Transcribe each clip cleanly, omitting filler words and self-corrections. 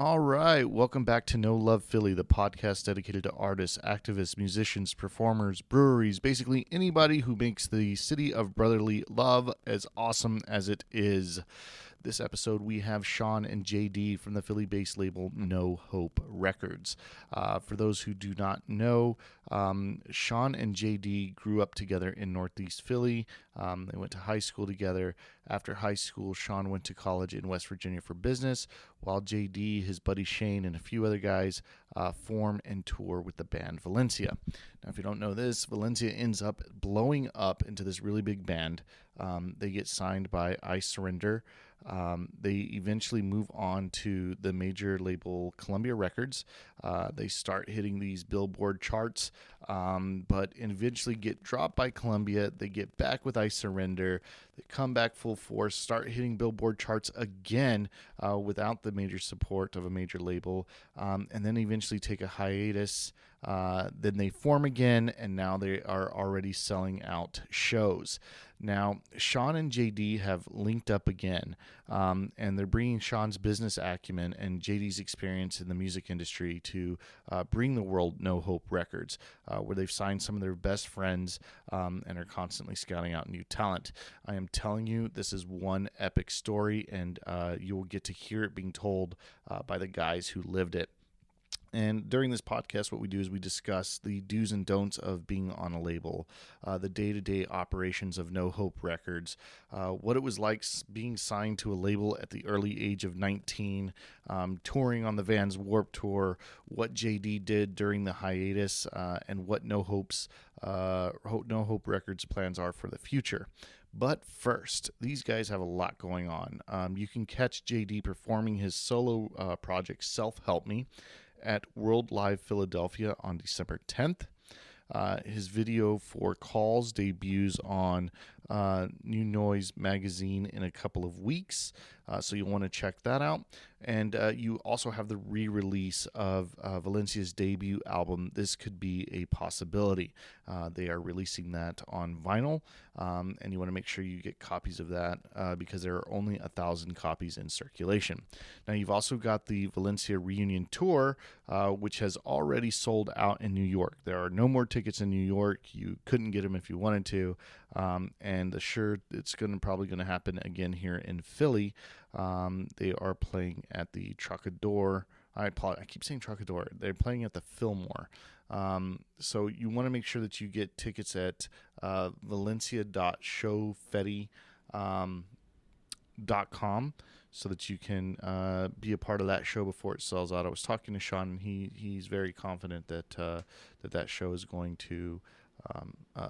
All right, welcome back to No Love Philly, the podcast dedicated to artists, activists, musicians, performers, breweries, basically anybody who makes the city of brotherly love as awesome as it is. This episode, we have Shawn and JD from the Philly-based label No Hope Records. For those who do not know, Shawn and JD grew up together in Northeast Philly. They went to high school together. After high school, Shawn went to college in West Virginia for business, while JD, his buddy Shane, and a few other guys form and tour with the band Valencia. Now, if you don't know this, Valencia ends up blowing up into this really big band. They get signed by I Surrender. They eventually move on to the major label Columbia Records. They start hitting these Billboard charts, but eventually get dropped by Columbia. They get back with I Surrender. They come back full force, start hitting Billboard charts again without the major support of a major label, and then eventually take a hiatus. Then they form again, and now they are already selling out shows. Now, Shawn and JD have linked up again, and they're bringing Shawn's business acumen and JD's experience in the music industry to bring the world No Hope Records, where they've signed some of their best friends and are constantly scouting out new talent. I am telling you, this is one epic story, and you will get to hear it being told by the guys who lived it. And during this podcast, what we do is we discuss the do's and don'ts of being on a label, the day-to-day operations of No Hope Records, what it was like being signed to a label at the early age of 19, touring on the Vans Warped Tour, what JD did during the hiatus, and what No Hope Records plans are for the future. But first, these guys have a lot going on. You can catch JD performing his solo project, Self-Help Me, at World Live Philadelphia on December 10th. His video for Calls debuts on New Noise magazine in a couple of weeks, so you'll want to check that out. And you also have the re-release of Valencia's debut album, This Could Be a Possibility. They are releasing that on vinyl, and you want to make sure you get copies of that because there are only 1,000 copies in circulation. Now, you've also got the Valencia Reunion Tour, which has already sold out in New York. There are no more tickets in New York. You couldn't get them if you wanted to, and it's probably going to happen again here in Philly. They are playing at the Trocador. I keep saying Trocador. They're playing at the Fillmore. So you want to make sure that you get tickets at valencia.showfetty.com so that you can be a part of that show before it sells out. I was talking to Shawn, and he's very confident that that show is going to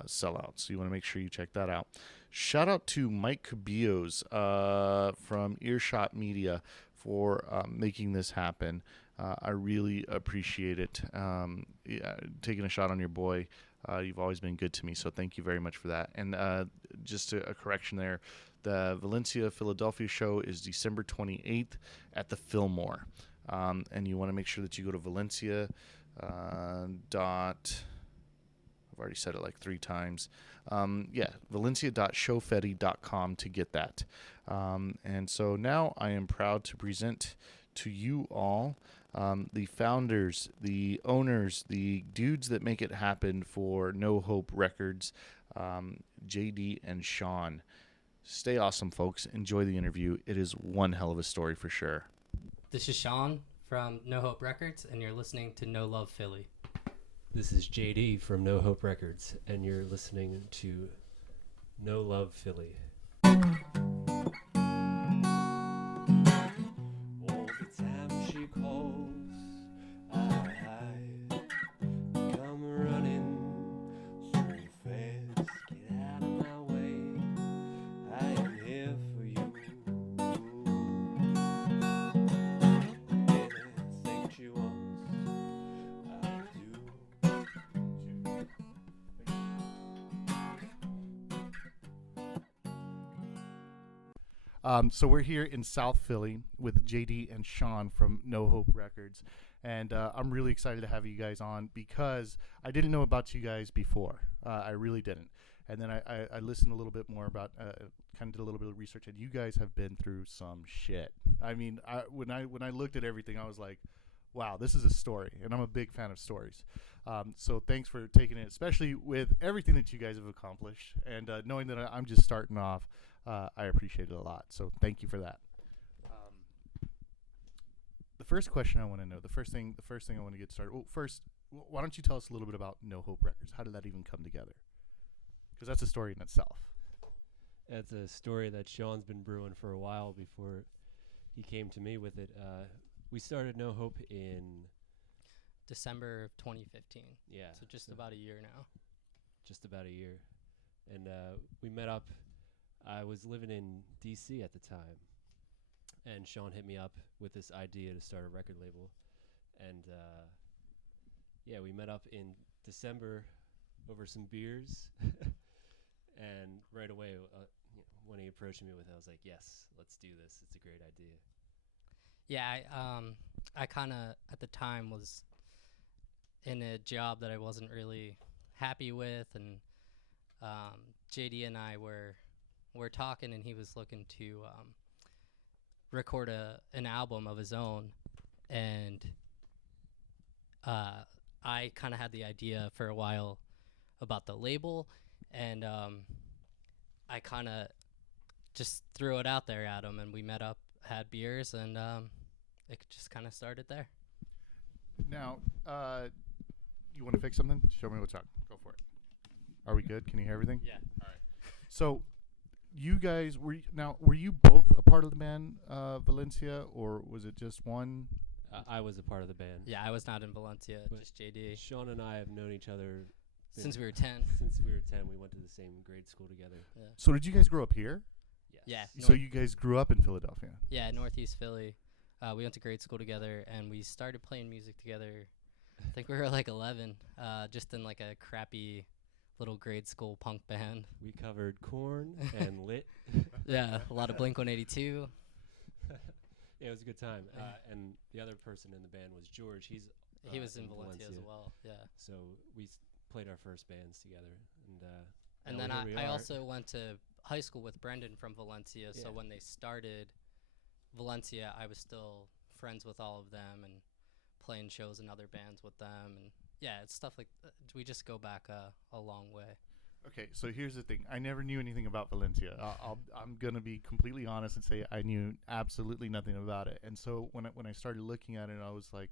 sell out. So you want to make sure you check that out. Shout out to Mike Cabillos from Earshot Media for making this happen. I really appreciate it. Taking a shot on your boy. You've always been good to me, so thank you very much for that. And just a correction there, the Valencia Philadelphia show is December 28th at the Fillmore. And you want to make sure that you go to Valencia I've already said it like 3 times. Valencia.showfetty.com to get that. And so now I am proud to present to you all the founders, the owners, the dudes that make it happen for No Hope Records, JD and Shawn. Stay awesome, folks. Enjoy the interview. It is one hell of a story for sure. This is Shawn from No Hope Records, and you're listening to No Love Philly. This is JD from No Hope Records, and you're listening to No Love Philly. All the time she calls, I come running so fast, get out of my way, I am here for you. Anything she wants, I'll do. So we're here in South Philly with JD and Shawn from No Hope Records, and I'm really excited to have you guys on because I didn't know about you guys before. I really didn't. And then I listened a little bit more about, kind of did a little bit of research, and you guys have been through some shit. I mean, when I looked at everything, I was like, wow, this is a story, and I'm a big fan of stories. So thanks for taking it, especially with everything that you guys have accomplished, and knowing that I'm just starting off, I appreciate it a lot. So thank you for that. The first question I want to know, the first thing I want to get started. Well, first, why don't you tell us a little bit about No Hope Records? How did that even come together? Because that's a story in itself. That's a story that Shawn's been brewing for a while before he came to me with it. We started No Hope in December of 2015. yeah, So just about a year now. just about a year, and we met up. I was living in D.C. at the time, and Shawn hit me up with this idea to start a record label, and yeah, we met up in December over some beers, and right away, when he approached me with it, I was like, yes, let's do this. It's a great idea. Yeah, I kind of at the time was in a job that I wasn't really happy with, and JD and I were talking, and he was looking to record an album of his own, and I kind of had the idea for a while about the label, and I kind of just threw it out there at him, and we met up, had beers, and it just kind of started there. Now, you want to fix something? Show me what's up. Go for it. Are we good? Can you hear everything? Yeah. All right. So, you guys were you both a part of the band Valencia, or was it just one? I was a part of the band. Yeah, I was not in Valencia, But just JD. Shawn and I have known each other Since we were 10. Since we were 10, we went to the same grade school together. Yeah. So did you guys grow up here? Yes. Yeah. So you guys grew up in Philadelphia. Yeah, Northeast Philly. We went to grade school together, and we started playing music together. I think we were like 11, just in like a crappy little grade school punk band. We covered Korn and Lit. Yeah, a lot of Blink-182. Yeah, it was a good time. And the other person in the band was George. He was in Valencia as well. Yeah. So we played our first bands together, And now then here we I are. also went to high school with Brendan from Valencia. So Yeah. when they started Valencia, I was still friends with all of them and playing shows in other bands with them. And yeah, it's stuff like we just go back a long way. Okay, so here's the thing. I never knew anything about Valencia. I'm gonna be completely honest and say I knew absolutely nothing about it. And so when I started looking at it, I was like,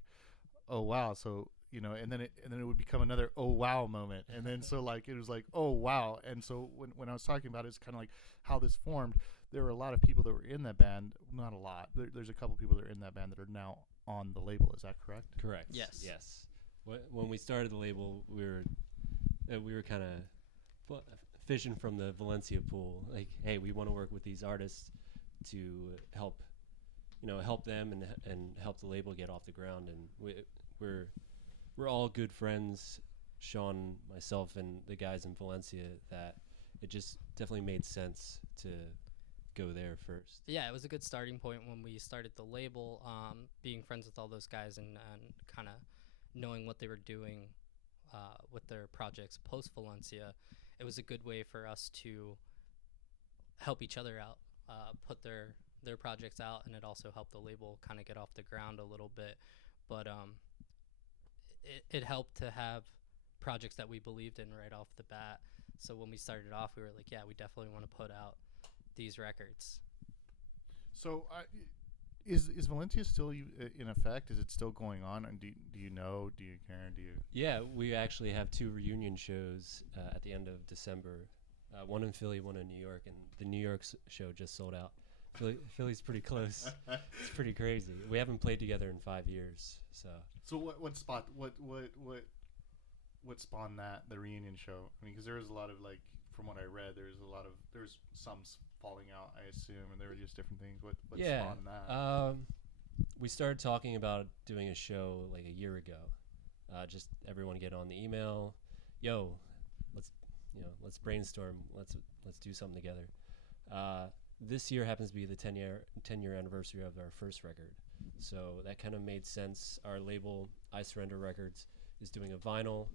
oh wow. So and then it would become another oh wow moment. And then so like it was like oh wow. And so when I was talking about it, it's kind of like how this formed. There were a lot of people that were in that band. Not a lot. There's a couple people that are in that band that are now on the label. Is that correct? Correct. Yes. Yes. When we started the label, we were kind of fishing from the Valencia pool. Like, hey, we want to work with these artists to help them and help the label get off the ground. And we're all good friends, Shawn, myself, and the guys in Valencia. That it just definitely made sense to go there first. Yeah, it was a good starting point when we started the label, being friends with all those guys and kind of knowing what they were doing with their projects post Valencia. It was a good way for us to help each other out, put their projects out, and it also helped the label kind of get off the ground a little bit. But it helped to have projects that we believed in right off the bat. So when we started off, we were like, yeah, we definitely want to put out these records. So is Valencia still in effect? Is it still going on? And do you know? Do you care? Do you? Yeah, we actually have 2 reunion shows at the end of December. One in Philly, one in New York, and the New York show just sold out. Philly's pretty close. It's pretty crazy. We haven't played together in 5 years, so. So what spawned the reunion show? I mean, because there was a lot of like, from what I read, there's some falling out, I assume, and there were just different things. What spawned that? We started talking about doing a show like a year ago. Just everyone get on the email. Yo, let's brainstorm. Let's do something together. This year happens to be the 10-year anniversary of our first record, so that kind of made sense. Our label, I Surrender Records, is doing a vinyl.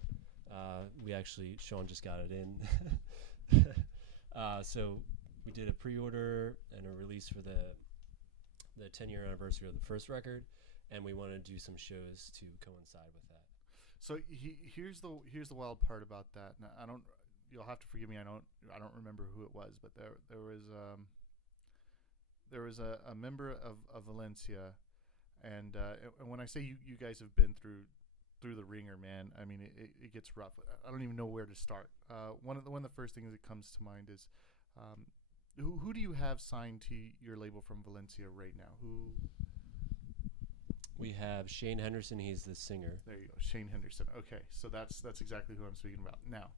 We actually, Shawn just got it in. So we did a pre-order and a release for the 10-year anniversary of the first record, and we wanted to do some shows to coincide with that. So here's the wild part about that. Now, I don't. You'll have to forgive me. I don't remember who it was, but there was a member of Valencia, and when I say you guys have been through the ringer, man, I mean it gets rough. I don't even know where to start. One of the first things that comes to mind is, who do you have signed to your label from Valencia right now? Who? We have Shane Henderson. He's the singer. There you go, Shane Henderson. Okay, so that's exactly who I'm speaking about now.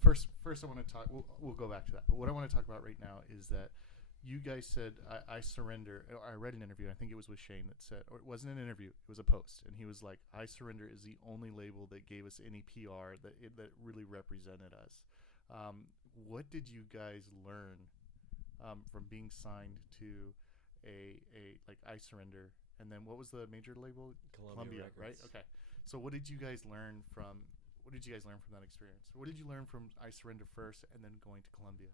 First I want to talk. We'll go back to that. But what I want to talk about right now is that you guys said I surrender. I read an interview. I think it was with Shane that said, or it wasn't an interview. It was a post, and he was like, "I Surrender is the only label that gave us any PR that really represented us." What did you guys learn from being signed to a like I Surrender? And then what was the major label? Columbia right? Records. Okay. So what did you guys learn from that experience? What did you learn from I Surrender first, and then going to Columbia?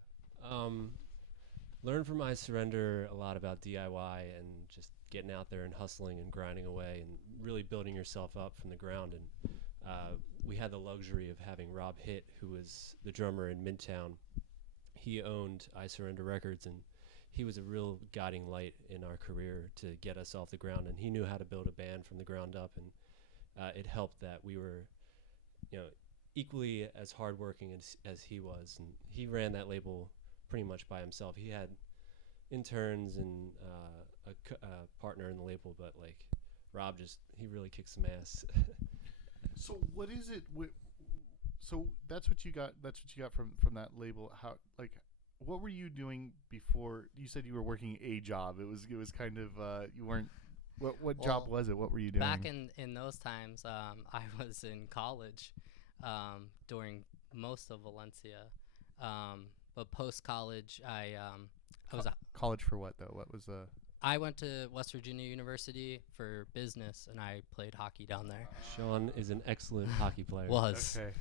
Learn from I Surrender a lot about DIY and just getting out there and hustling and grinding away and really building yourself up from the ground. And we had the luxury of having Rob Hitt, who was the drummer in Midtown. He owned I Surrender Records, and he was a real guiding light in our career to get us off the ground, and he knew how to build a band from the ground up, and it helped that we were, equally as hardworking as he was, and he ran that label pretty much by himself. He had interns and a partner in the label, but like Rob he really kicked some ass. So what is it? So that's what you got. That's what you got from that label. What were you doing before? You said you were working a job. It was kind of you weren't. What job was it? What were you doing? Back in those times, I was in college during most of Valencia. But post college, I was college for what though? What was the? I went to West Virginia University for business, and I played hockey down there. Sean is an excellent hockey player. Was. Okay.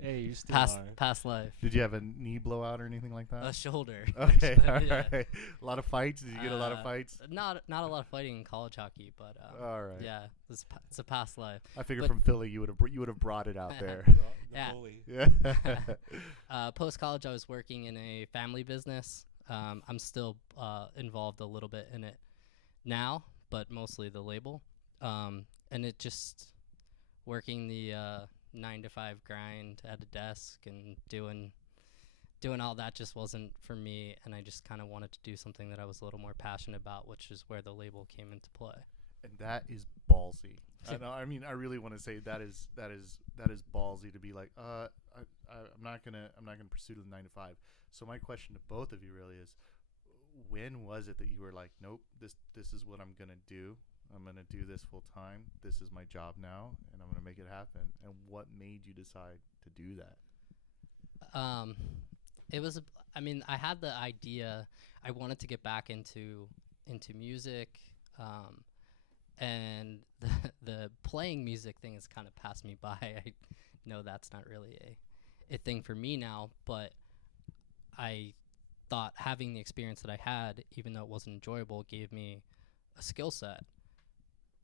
Hey, you still past life. Did you have a knee blowout or anything like that? A shoulder. Okay, all Yeah. right. A lot of fights. Did you get a lot of fights? Not a lot of fighting in college hockey, but all right. yeah, it's a past life. I figured But- from Philly you would have brought it out there. The Yeah. bully. Yeah. Post college, I was working in a family business. I'm still involved a little bit in it now, but mostly the label. And it just working the 9-to-5 grind at a desk and doing all that just wasn't for me, and I just kind of wanted to do something that I was a little more passionate about, which is where the label came into play. And that is ballsy. I know. I mean, I really want to say that is ballsy to be like, I'm not gonna pursue the 9-to-5. So my question to both of you really is, when was it that you were like, nope, this is what I'm gonna do. I'm gonna do this full time. This is my job now, and I'm gonna make it happen. And what made you decide to do that? It was. I had the idea. I wanted to get back into music. And the playing music thing has kind of passed me by. I know that's not really a thing for me now, but I thought having the experience that I had, even though it wasn't enjoyable, gave me a skill set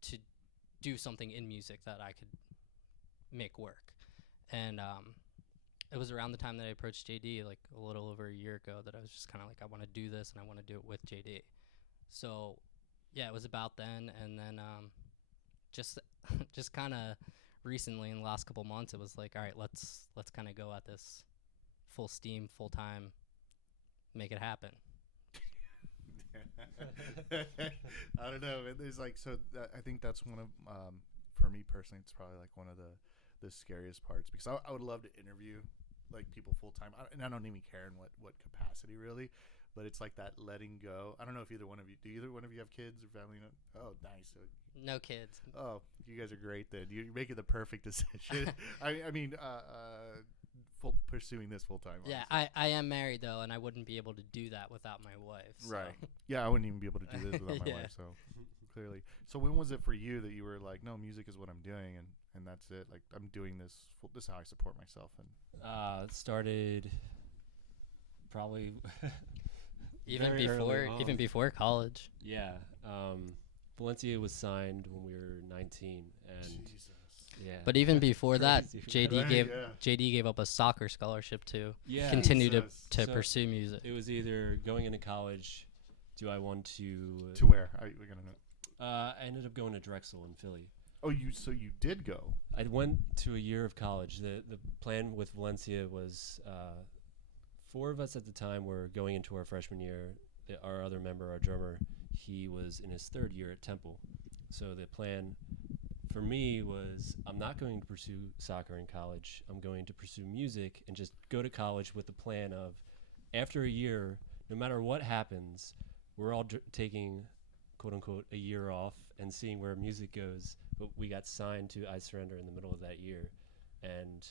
to do something in music that I could make work. And it was around the time that I approached JD, like a little over a year ago, that I was just kind of like, I want to do this and I want to do it with JD. So yeah, it was about then, and then just kind of recently in the last couple months, it was like, all right, let's kind of go at this full steam, full time, make it happen. I don't know. There's like I think that's one of for me personally, it's probably like one of the scariest parts, because I would love to interview like people full time, and I don't even care in what capacity really. But it's like that letting go. I don't know if either one of you have kids or family? Oh, nice. So, no kids. Oh, you guys are great then. You're making the perfect decision. I mean, pursuing this full time. Yeah, I am married though, and I wouldn't be able to do that without my wife. So. Right. Yeah, I wouldn't even be able to do this without my Yeah. wife. So clearly. So when was it for you that you were like, no, music is what I'm doing, and that's it. Like I'm doing this. This is how I support myself. And It started probably Even very early before, on. even before college. Yeah. Valencia was signed when we were 19, and Jesus. yeah. But even before that, Crazy. JD gave up a soccer scholarship to Yeah. continue Jesus. to So pursue music. It was either going into college. Do I want to? To where? We're gonna know. I ended up going to Drexel in Philly. Oh, you did go. I went to a year of college. The plan with Valencia was 4 of us at the time were going into our freshman year. Our other member, our drummer, he was in his 3rd year at Temple. So the plan for me was I'm not going to pursue soccer in college. I'm going to pursue music and just go to college with the plan of after a year, no matter what happens, we're all taking quote unquote a year off and seeing where music goes. But we got signed to I Surrender in the middle of that year, and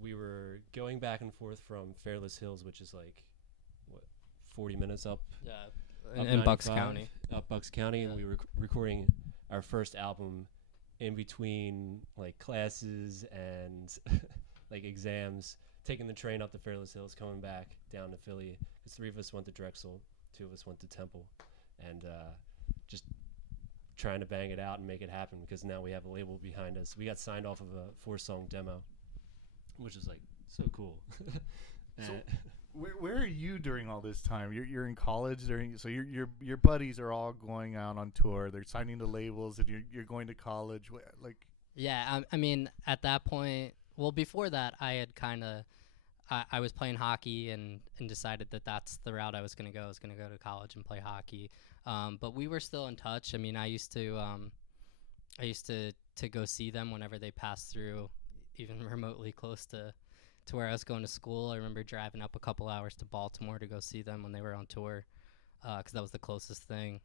we were going back and forth from Fairless Hills, which is like what 40 minutes up Yeah, up in Bucks 95, County. up Bucks County, and Yeah. we were recording our first album in between like classes and like exams, taking the train up to Fairless Hills, coming back down to Philly. Because 3 of us went to Drexel, 2 of us went to Temple, and just trying to bang it out and make it happen. Because now we have a label behind us. We got signed off of a 4-song demo, which is like so cool. So where are you during all this time? You're in college during. So your buddies are all going out on tour. They're signing to labels, and you're going to college. Like Yeah, I mean, at that point, well, before that, I had kind of, I was playing hockey and decided that that's the route I was going to go. I was going to go to college and play hockey. But we were still in touch. I mean, I used to go see them whenever they passed through, even remotely close to where I was going to school. I remember driving up a couple hours to Baltimore to go see them when they were on tour, because that was the closest thing.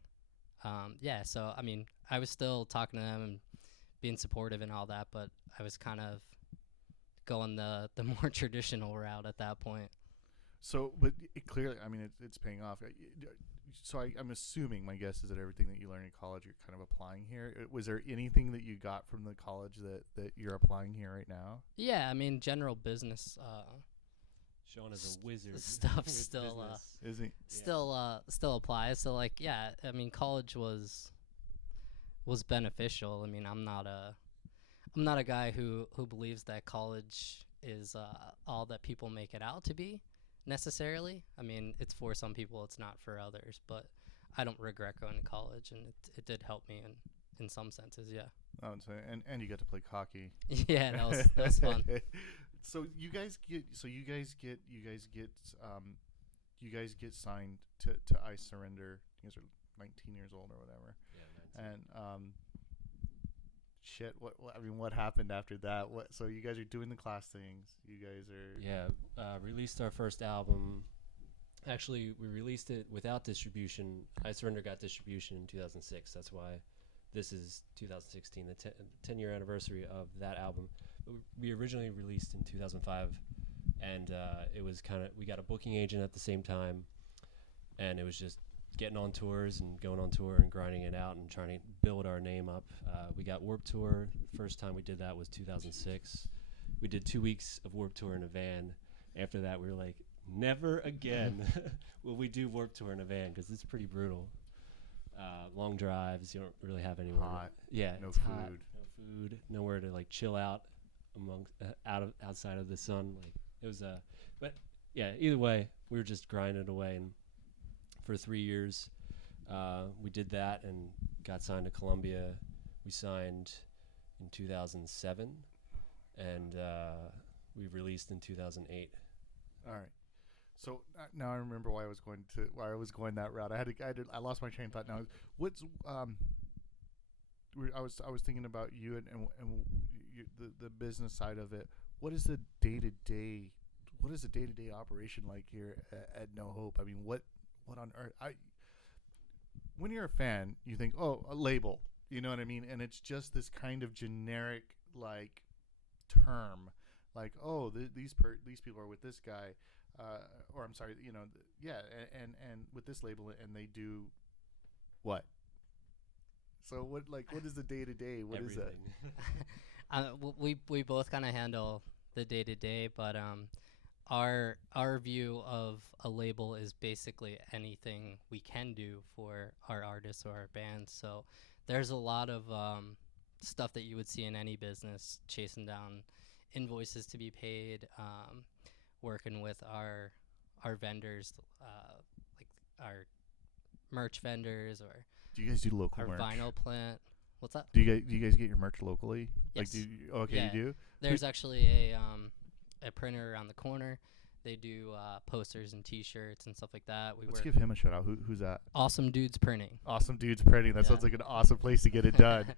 Yeah, so I mean, I was still talking to them and being supportive and all that, but I was kind of going the more traditional route at that point. so, but it clearly, I mean, it's paying off. So I'm assuming, my guess is that everything that you learn in college you're kind of applying here. Was there anything that you got from the college that you're applying here right now? Yeah, I mean, general business Shawn is a wizard. stuff with still business. Is he? still applies. So like, yeah, I mean, college was beneficial. I mean, I'm not a guy who believes that college is all that people make it out to be necessarily. I mean, it's for some people, it's not for others, but I don't regret going to college, and it did help me in some senses. Yeah. I would say, and you got to play hockey. Yeah, that was fun. So you guys get signed to I Surrender. You guys are 19 years old or whatever. Yeah, 19. And shit, what happened after that? So you guys are doing the class things. You guys are Released our first album. Actually, we released it without distribution. I Surrender got distribution in 2006. That's why this is 2016, the 10-year anniversary of that album. But we originally released in 2005, and it was we got a booking agent at the same time, and it was just getting on tours and going on tour and grinding it out and trying to build our name up. We got Warped Tour. First time we did that was 2006. We did 2 weeks of Warped Tour in a van. After that, we were like, never again will we do Warped Tour in a van, because it's pretty brutal. Long drives, you don't really have anywhere. hot. Yeah, No it's food. hot, no food, nowhere to like chill out outside of the sun. Like it was but yeah, either way, we were just grinding away, and for 3 years, we did that and got signed to Columbia. We signed in 2007, and we released in 2008. All right. So now I remember why I was going that route. I lost my train of thought. Now, what's I was thinking about you and the business side of it. What is the day to day operation like here at No Hope? I mean, what on earth? When you're a fan, you think, oh, a label. You know what I mean? And it's just this kind of generic like term, like, oh, these people are with this guy. Or I'm sorry, and with this label, and they do what? So what is the day to day? What is that? We both kind of handle the day to day, but our view of a label is basically anything we can do for our artists or our bands. So there's a lot of stuff that you would see in any business, chasing down invoices to be paid, working with our vendors, like our merch vendors or Do you guys do local our merch? vinyl plant. What's that? Do you guys get your merch locally? Yes. Okay, Yeah. you do? There's actually a printer around the corner. They do posters and T-shirts and stuff like that. Let's give him a shout out. Who's that? Awesome Dudes Printing. Awesome Dudes Printing. That Yeah. sounds like an awesome place to get it done.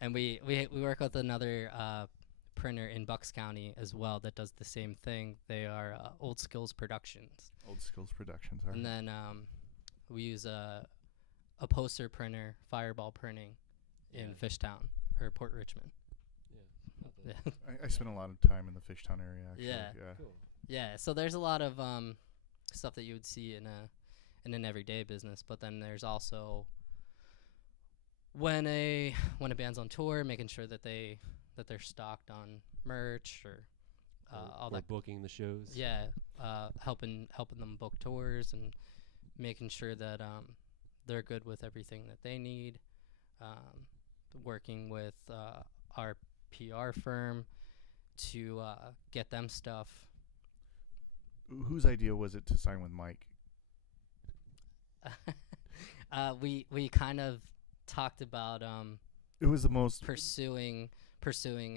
And we work with another printer in Bucks County as well that does the same thing. They are Old Skills Productions. Old Skills Productions. All And right. then we use a poster printer, Fireball Printing, in Yeah. Fishtown or Port Richmond. Yeah. Yeah. I spent a lot of time in the Fishtown area. Actually. Yeah. Cool. Yeah, so there's a lot of stuff that you would see in an everyday business, but then there's also when a band's on tour, making sure that they're stocked on merch or all or that. booking the shows. Yeah, helping them book tours and making sure that they're good with everything that they need. Working with our PR firm to get them stuff. Whose idea was it to sign with Mike? We kind of talked about It was the most. pursuing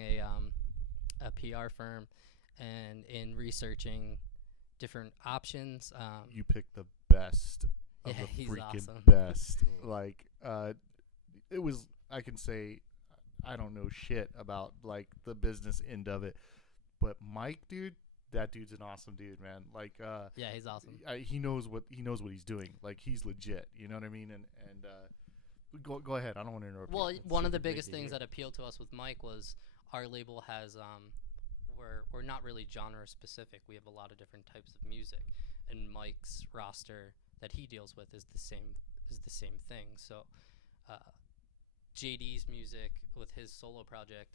a PR firm, and in researching different options. You picked the best of Yeah, the he's freaking awesome. best. Cool. Like, it was. I can say, I don't know shit about like the business end of it, but Mike, dude, that dude's an awesome dude, man. Like, Yeah, he's awesome. he knows what he's doing. Like, he's legit. You know what I mean? And go ahead. I don't want to interrupt. Well, you. one of the super great biggest to things hear. that appealed to us with Mike was our label has we're not really genre specific. We have a lot of different types of music, and Mike's roster that he deals with is the same thing. So JD's music with his solo project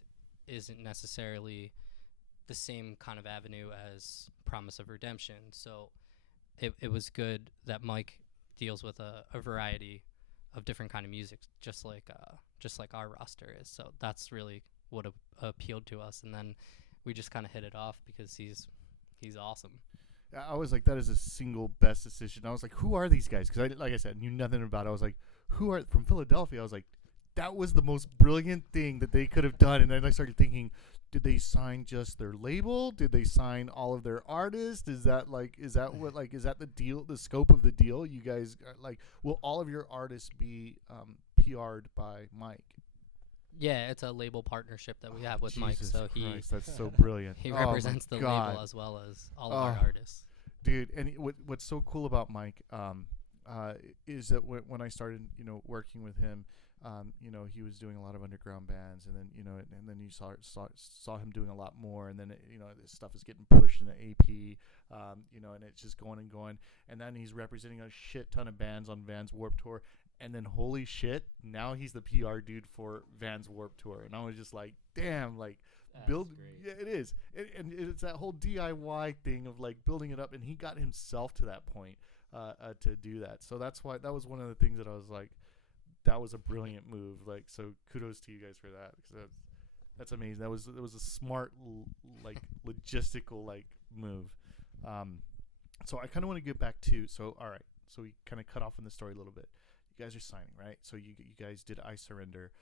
isn't necessarily the same kind of avenue as Promise of Redemption. So it was good that Mike deals with a variety of different kind of music, just like our roster is. So that's really what appealed to us, and then we just kind of hit it off because he's awesome. I was like, that is a single best decision. I was like, who are these guys? Because like I said, knew nothing about it. I was like, who are from Philadelphia? I was like, that was the most brilliant thing that they could have done. And then I started thinking, did they sign just their label? Did they sign all of their artists? Is that the deal, the scope of the deal? You guys will all of your artists be PR'd by Mike? Yeah, it's a label partnership that we have with Mike. Jesus So Christ, that's so brilliant. he Oh my represents the God. label as well as all of our Oh. artists. Dude, and what's so cool about Mike is that when I started, working with him, he was doing a lot of underground bands, and then and then you saw him doing a lot more, and then this stuff is getting pushed into AP, and it's just going and going, and then he's representing a shit ton of bands on Vans Warped Tour, and then holy shit, now he's the PR dude for Vans Warped Tour, and I was just like, damn, like. Great. Yeah, it is, and it's that whole DIY thing of like building it up, and he got himself to that point to do that. So that's why that was one of the things that I was like, that was a brilliant move. Like, so kudos to you guys for that, because that's amazing. That was a smart logistical move. So I kind of want to get back to all right. So we kind of cut off in the story a little bit. You guys are signing, right? So you guys did I Surrender.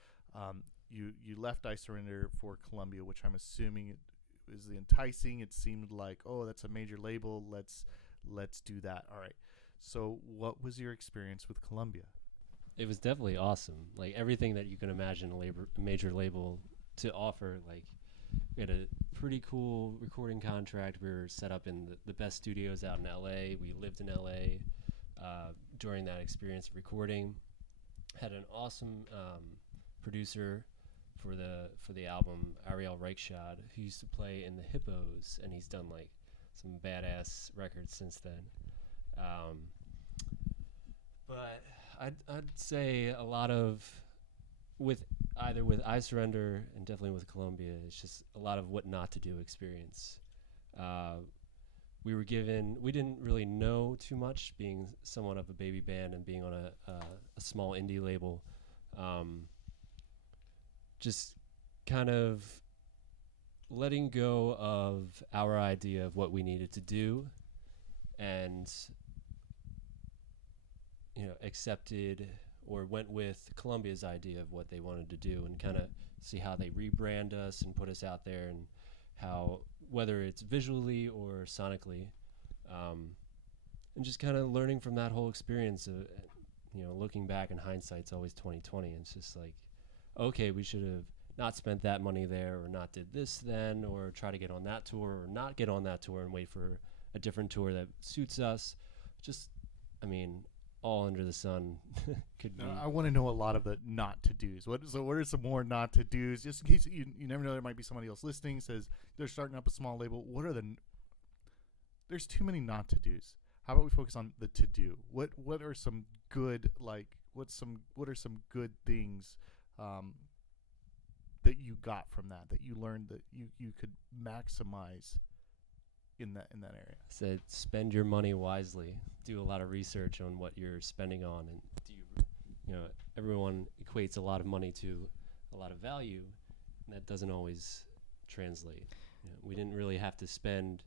You left I Surrender for Columbia, which I'm assuming it was the enticing. It seemed like, oh, that's a major label. Let's do that. All right. So what was your experience with Columbia? It was definitely awesome. Like everything that you can imagine a major label to offer. Like we had a pretty cool recording contract. We were set up in the best studios out in LA. We lived in LA during that experience of recording. Had an awesome producer for the album, Ariel Reichschad, who used to play in the Hippos, and he's done like some badass records since then. But I'd say a lot of with either with I Surrender and definitely with Columbia, it's just a lot of what not to do experience. We didn't really know too much, being somewhat of a baby band and being on a small indie label. Just kind of letting go of our idea of what we needed to do, and accepted or went with Columbia's idea of what they wanted to do, and kind of see how they rebrand us and put us out there, and how, whether it's visually or sonically, and just kind of learning from that whole experience of, looking back in hindsight's always 2020. It's just like, okay, we should have not spent that money there, or not did this then, or try to get on that tour, or not get on that tour and wait for a different tour that suits us. Just, all under the sun could be. I want to know a lot of the not to do's. What are some more not to do's? Just in case you never know, there might be somebody else listening says they're starting up a small label. There's too many not to do's. How about we focus on the to do? What are some good, what are some good things that you got from that you learned that you could maximize in that area? Said spend your money wisely. Do a lot of research on what you're spending on, and everyone equates a lot of money to a lot of value, and that doesn't always translate. We didn't really have to spend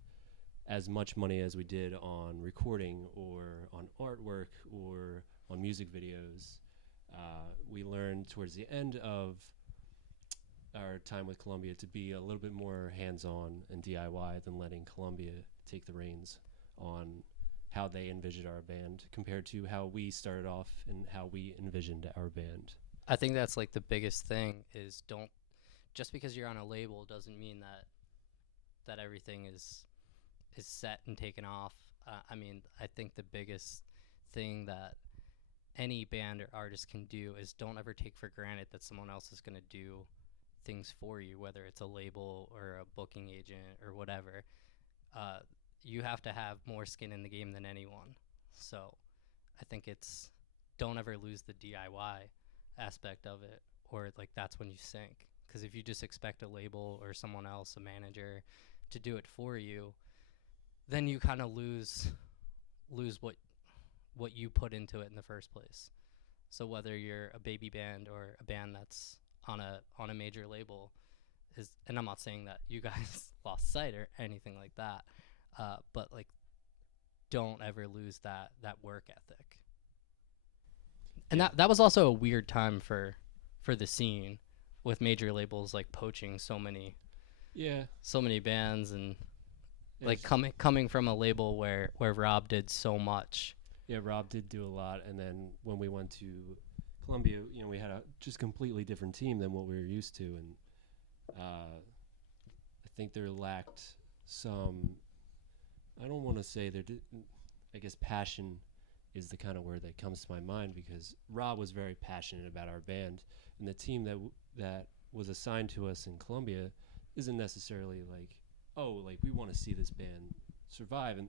as much money as we did on recording or on artwork or on music videos. We learned towards the end of our time with Columbia to be a little bit more hands-on and DIY than letting Columbia take the reins on how they envisioned our band compared to how we started off and how we envisioned our band. I think that's like the biggest thing is just because you're on a label doesn't mean that everything is set and taken off. I think the biggest thing that any band or artist can do is don't ever take for granted that someone else is going to do things for you, whether it's a label or a booking agent or whatever. You have to have more skin in the game than anyone. So I think it's, don't ever lose the DIY aspect of it, or that's when you sink. Because if you just expect a label or someone else, a manager, to do it for you, then you kind of lose what you put into it in the first place. So whether you're a baby band or a band that's on a major label, and I'm not saying that you guys lost sight or anything like that, but don't ever lose that work ethic. And that was also a weird time for the scene, with major labels poaching so many bands, and coming from a label where Rob did so much. Yeah, Rob did do a lot, and then when we went to Columbia, we had a just completely different team than what we were used to, and I think there lacked some, I don't want to say I guess passion is the kind of word that comes to my mind, because Rob was very passionate about our band, and the team that was assigned to us in Columbia isn't necessarily we want to see this band survive. And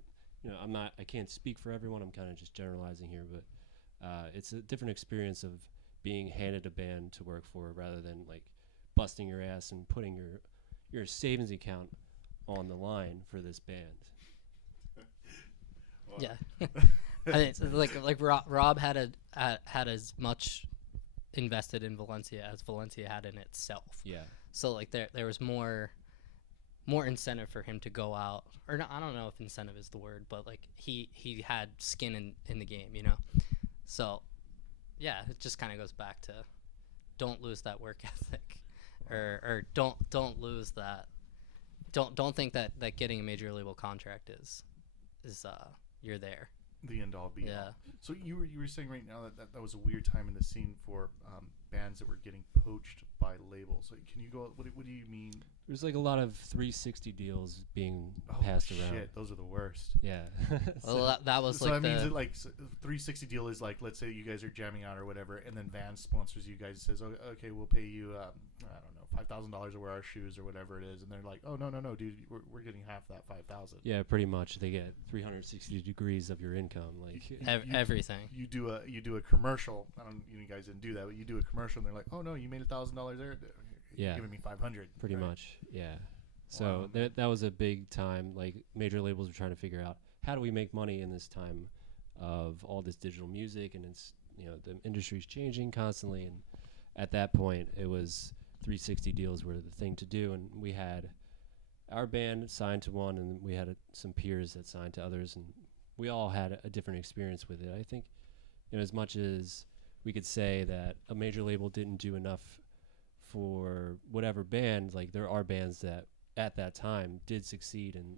I can't speak for everyone, I'm kind of just generalizing here, but it's a different experience of being handed a band to work for, rather than busting your ass and putting your savings account on the line for this band. Yeah. It's Rob had as much invested in Valencia as Valencia had in itself. Yeah. So there was more incentive for him to go out, or not, I don't know if incentive is the word, but he had skin in the game, So yeah, it just kind of goes back to don't lose that work ethic, or don't lose that. Don't think that getting a major label contract is you're there. The end all be all. Yeah. So you were saying right now that was a weird time in the scene for bands that were getting poached by labels. So can you go? What do you mean? There's a lot of 360 deals being passed around. Shit, those are the worst. Yeah. Well, that was so that means that 360 deal is let's say you guys are jamming out or whatever, and then Van sponsors you guys, says, okay, we'll pay you I don't know, $5,000 to wear our shoes or whatever it is, and they're like, oh no, dude, we're getting half that 5,000. Yeah, pretty much. They get 360 degrees of your income. Like Everything. You do a commercial. I don't. You guys didn't do that, but you do a commercial, and they're like, oh no, you made $1,000 there. You're Yeah. giving me 500. pretty right? much. Yeah. So Wow. that was a big time. Like major labels were trying to figure out how do we make money in this time of all this digital music, and it's the industry's changing constantly. And at that point, it was 360 deals were the thing to do, and we had our band signed to one, and we had some peers that signed to others, and we all had a different experience with it. I think, as much as we could say that a major label didn't do enough for whatever band, like there are bands that at that time did succeed and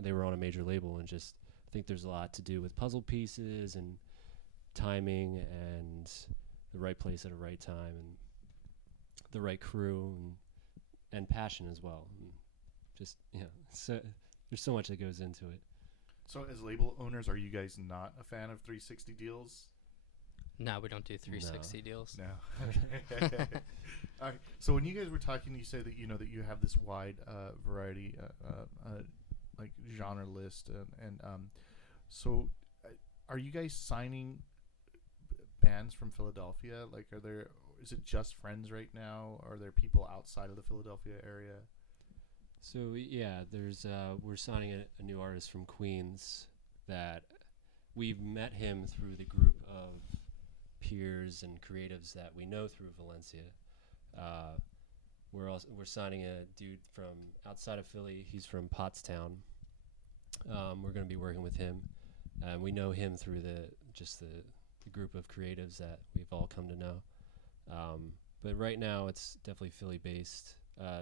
they were on a major label, and just I think there's a lot to do with puzzle pieces and timing and the right place at the right time and the right crew and passion as well. And just so there's so much that goes into it. So as label owners, are you guys not a fan of 360 deals? No, we don't do 360 deals. No. All right. So when you guys were talking, you say that that you have this wide variety, like genre list, and so are you guys signing bands from Philadelphia? Like, is it just friends right now? Are there people outside of the Philadelphia area? So yeah, there's we're signing a new artist from Queens that we've met him through the group of peers and creatives that we know through Valencia. We're signing a dude from outside of Philly. He's from Pottstown. We're going to be working with him. We know him through the group of creatives that we've all come to know. But right now it's definitely Philly based.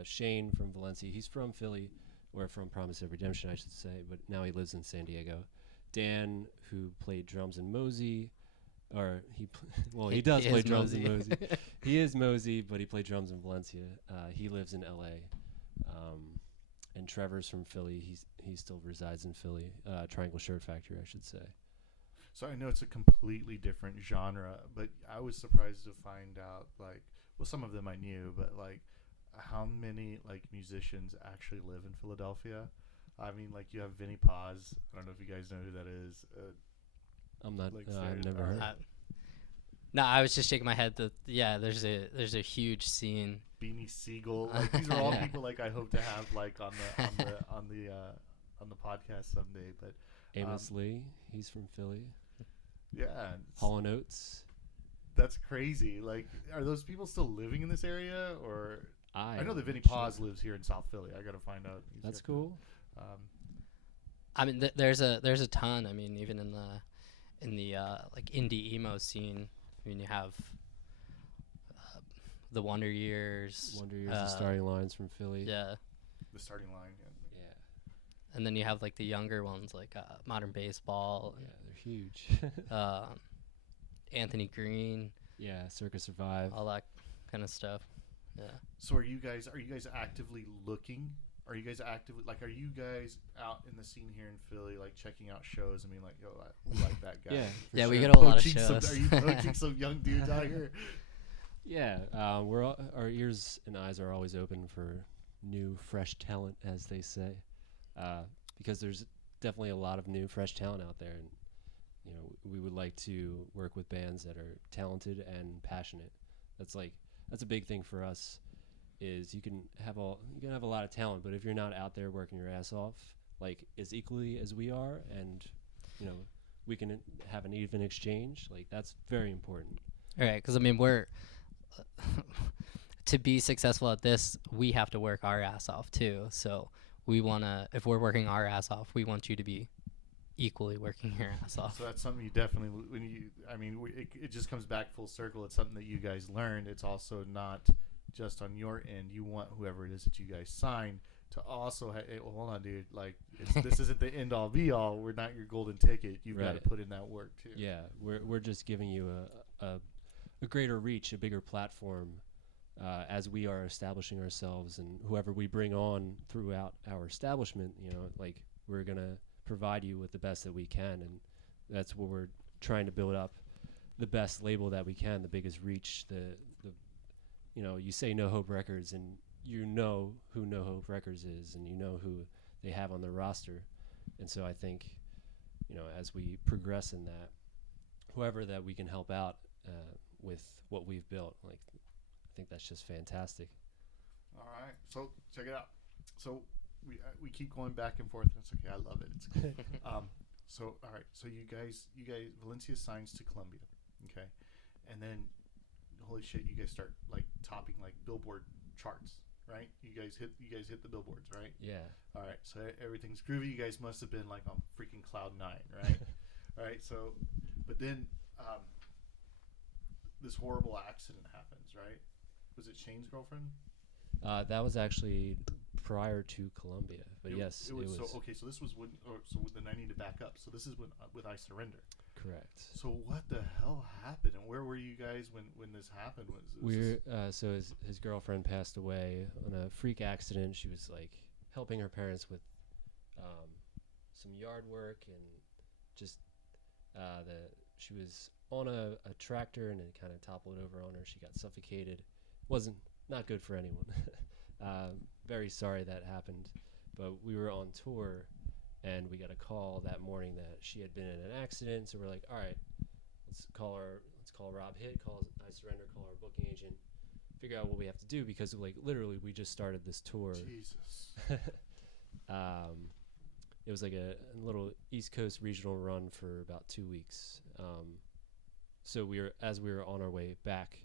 Shane from Valencia, he's from Philly, or from Promise of Redemption, I should say, but now he lives in San Diego. Dan, who played drums in Mosey, or he does play drums in Mosey. He is Mosey, but he played drums in Valencia. He lives in L.A. And Trevor's from Philly. He still resides in Philly. Triangle Shirt Factory, I should say. So I know it's a completely different genre, but I was surprised to find out, like, well, some of them I knew, but like, how many like musicians actually live in Philadelphia? I mean, like, you have Vinnie Paz. I don't know if you guys know who that is. I'm not. Like, I've never heard. No, I was just shaking my head. There's a huge scene. Beanie Siegel. Like, these are all people like I hope to have like on the podcast someday. But Amos Lee, he's from Philly. yeah, Hall and Oates. that's crazy. Like, are those people still living in this area, or I know that Vinnie sure. Paz lives here in South Philly. I gotta find out. That's cool. I mean, there's a ton. I mean, even in the like indie emo scene. I mean, you have the Wonder Years. Wonder Years, the starting lines from Philly. Yeah. The starting line. Yeah. And then you have like the younger ones, like Modern Baseball. Yeah, they're huge. Anthony Green. Yeah, Circus Survive. All that kind of stuff. Yeah. So are you guys actively looking? Are you guys out in the scene here in Philly, like checking out shows? I mean, like, yo, we like that guy. Yeah, for Yeah, we sure. get a lot of Poaching shows. Are you poaching some young dudes out here? Yeah, our ears and eyes are always open for new, fresh talent, as they say, because there's definitely a lot of new, fresh talent out there, and we would like to work with bands that are talented and passionate. That's a big thing for us. Is you can have a lot of talent, but if you're not out there working your ass off, like as equally as we are, and we can have an even exchange, like that's very important. All right, because I mean, we're to be successful at this, we have to work our ass off too. So if we're working our ass off, we want you to be equally working your ass off. So that's something you definitely, it just comes back full circle. It's something that you guys learned. It's also not just on your end. You want whoever it is that you guys sign to also well, hold on, dude, like this isn't the end all be all. We're not your golden ticket. You've got to put in that work too. Yeah, we're just giving you a greater reach, a bigger platform, as we are establishing ourselves, and whoever we bring on throughout our establishment, like we're gonna provide you with the best that we can, and that's what we're trying to build up, the best label that we can, the biggest reach, you say No Hope Records, and you know who No Hope Records is, and you know who they have on their roster. And so I think, as we progress in that, whoever that we can help out with what we've built, like, I think that's just fantastic. All right, so check it out. So we keep going back and forth. That's okay. I love it. It's cool. So all right. So you guys, Valencia signs to Columbia, okay, and then holy shit, you guys start like topping like Billboard charts, right? You guys hit the billboards, right? Yeah. All right. So everything's groovy. You guys must have been like on freaking cloud 9, right? All right. So, but then this horrible accident happens, right? Was it Shane's girlfriend? That was actually prior to Columbia, but yes, it was. So okay, so this was when. So then I need to back up. So this is when with I Surrender. Correct. So what the hell happened, and where were you guys when this happened? So his girlfriend passed away on a freak accident. She was like helping her parents with some yard work, and just she was on a tractor, and it kind of toppled over on her. She got suffocated. Wasn't not good for anyone. Very sorry that happened, but we were on tour, and we got a call that morning that she had been in an accident. So we're like, all right, let's call Rob Hitt, call I Surrender, call our booking agent, figure out what we have to do, because like literally we just started this tour. Jesus. It was like a little East Coast regional run for about 2 weeks. So as we were on our way back,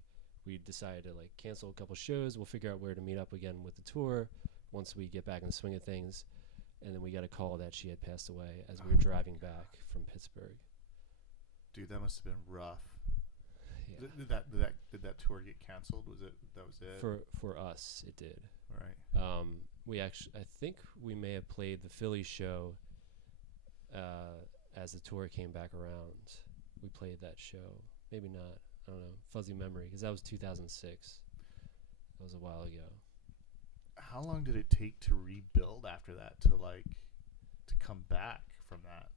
we decided to like cancel a couple shows. We'll figure out where to meet up again with the tour once we get back in the swing of things. And then we got a call that she had passed away as we were driving back from Pittsburgh. Dude, that must have been rough. Yeah. Did that tour get canceled? Was it? For us, it did. All right. We actually, I think we may have played the Philly show as the tour came back around. We played that show. Maybe not. I don't know. Fuzzy memory, because that was 2006. That was a while ago. How long did it take to rebuild after that, to come back from that?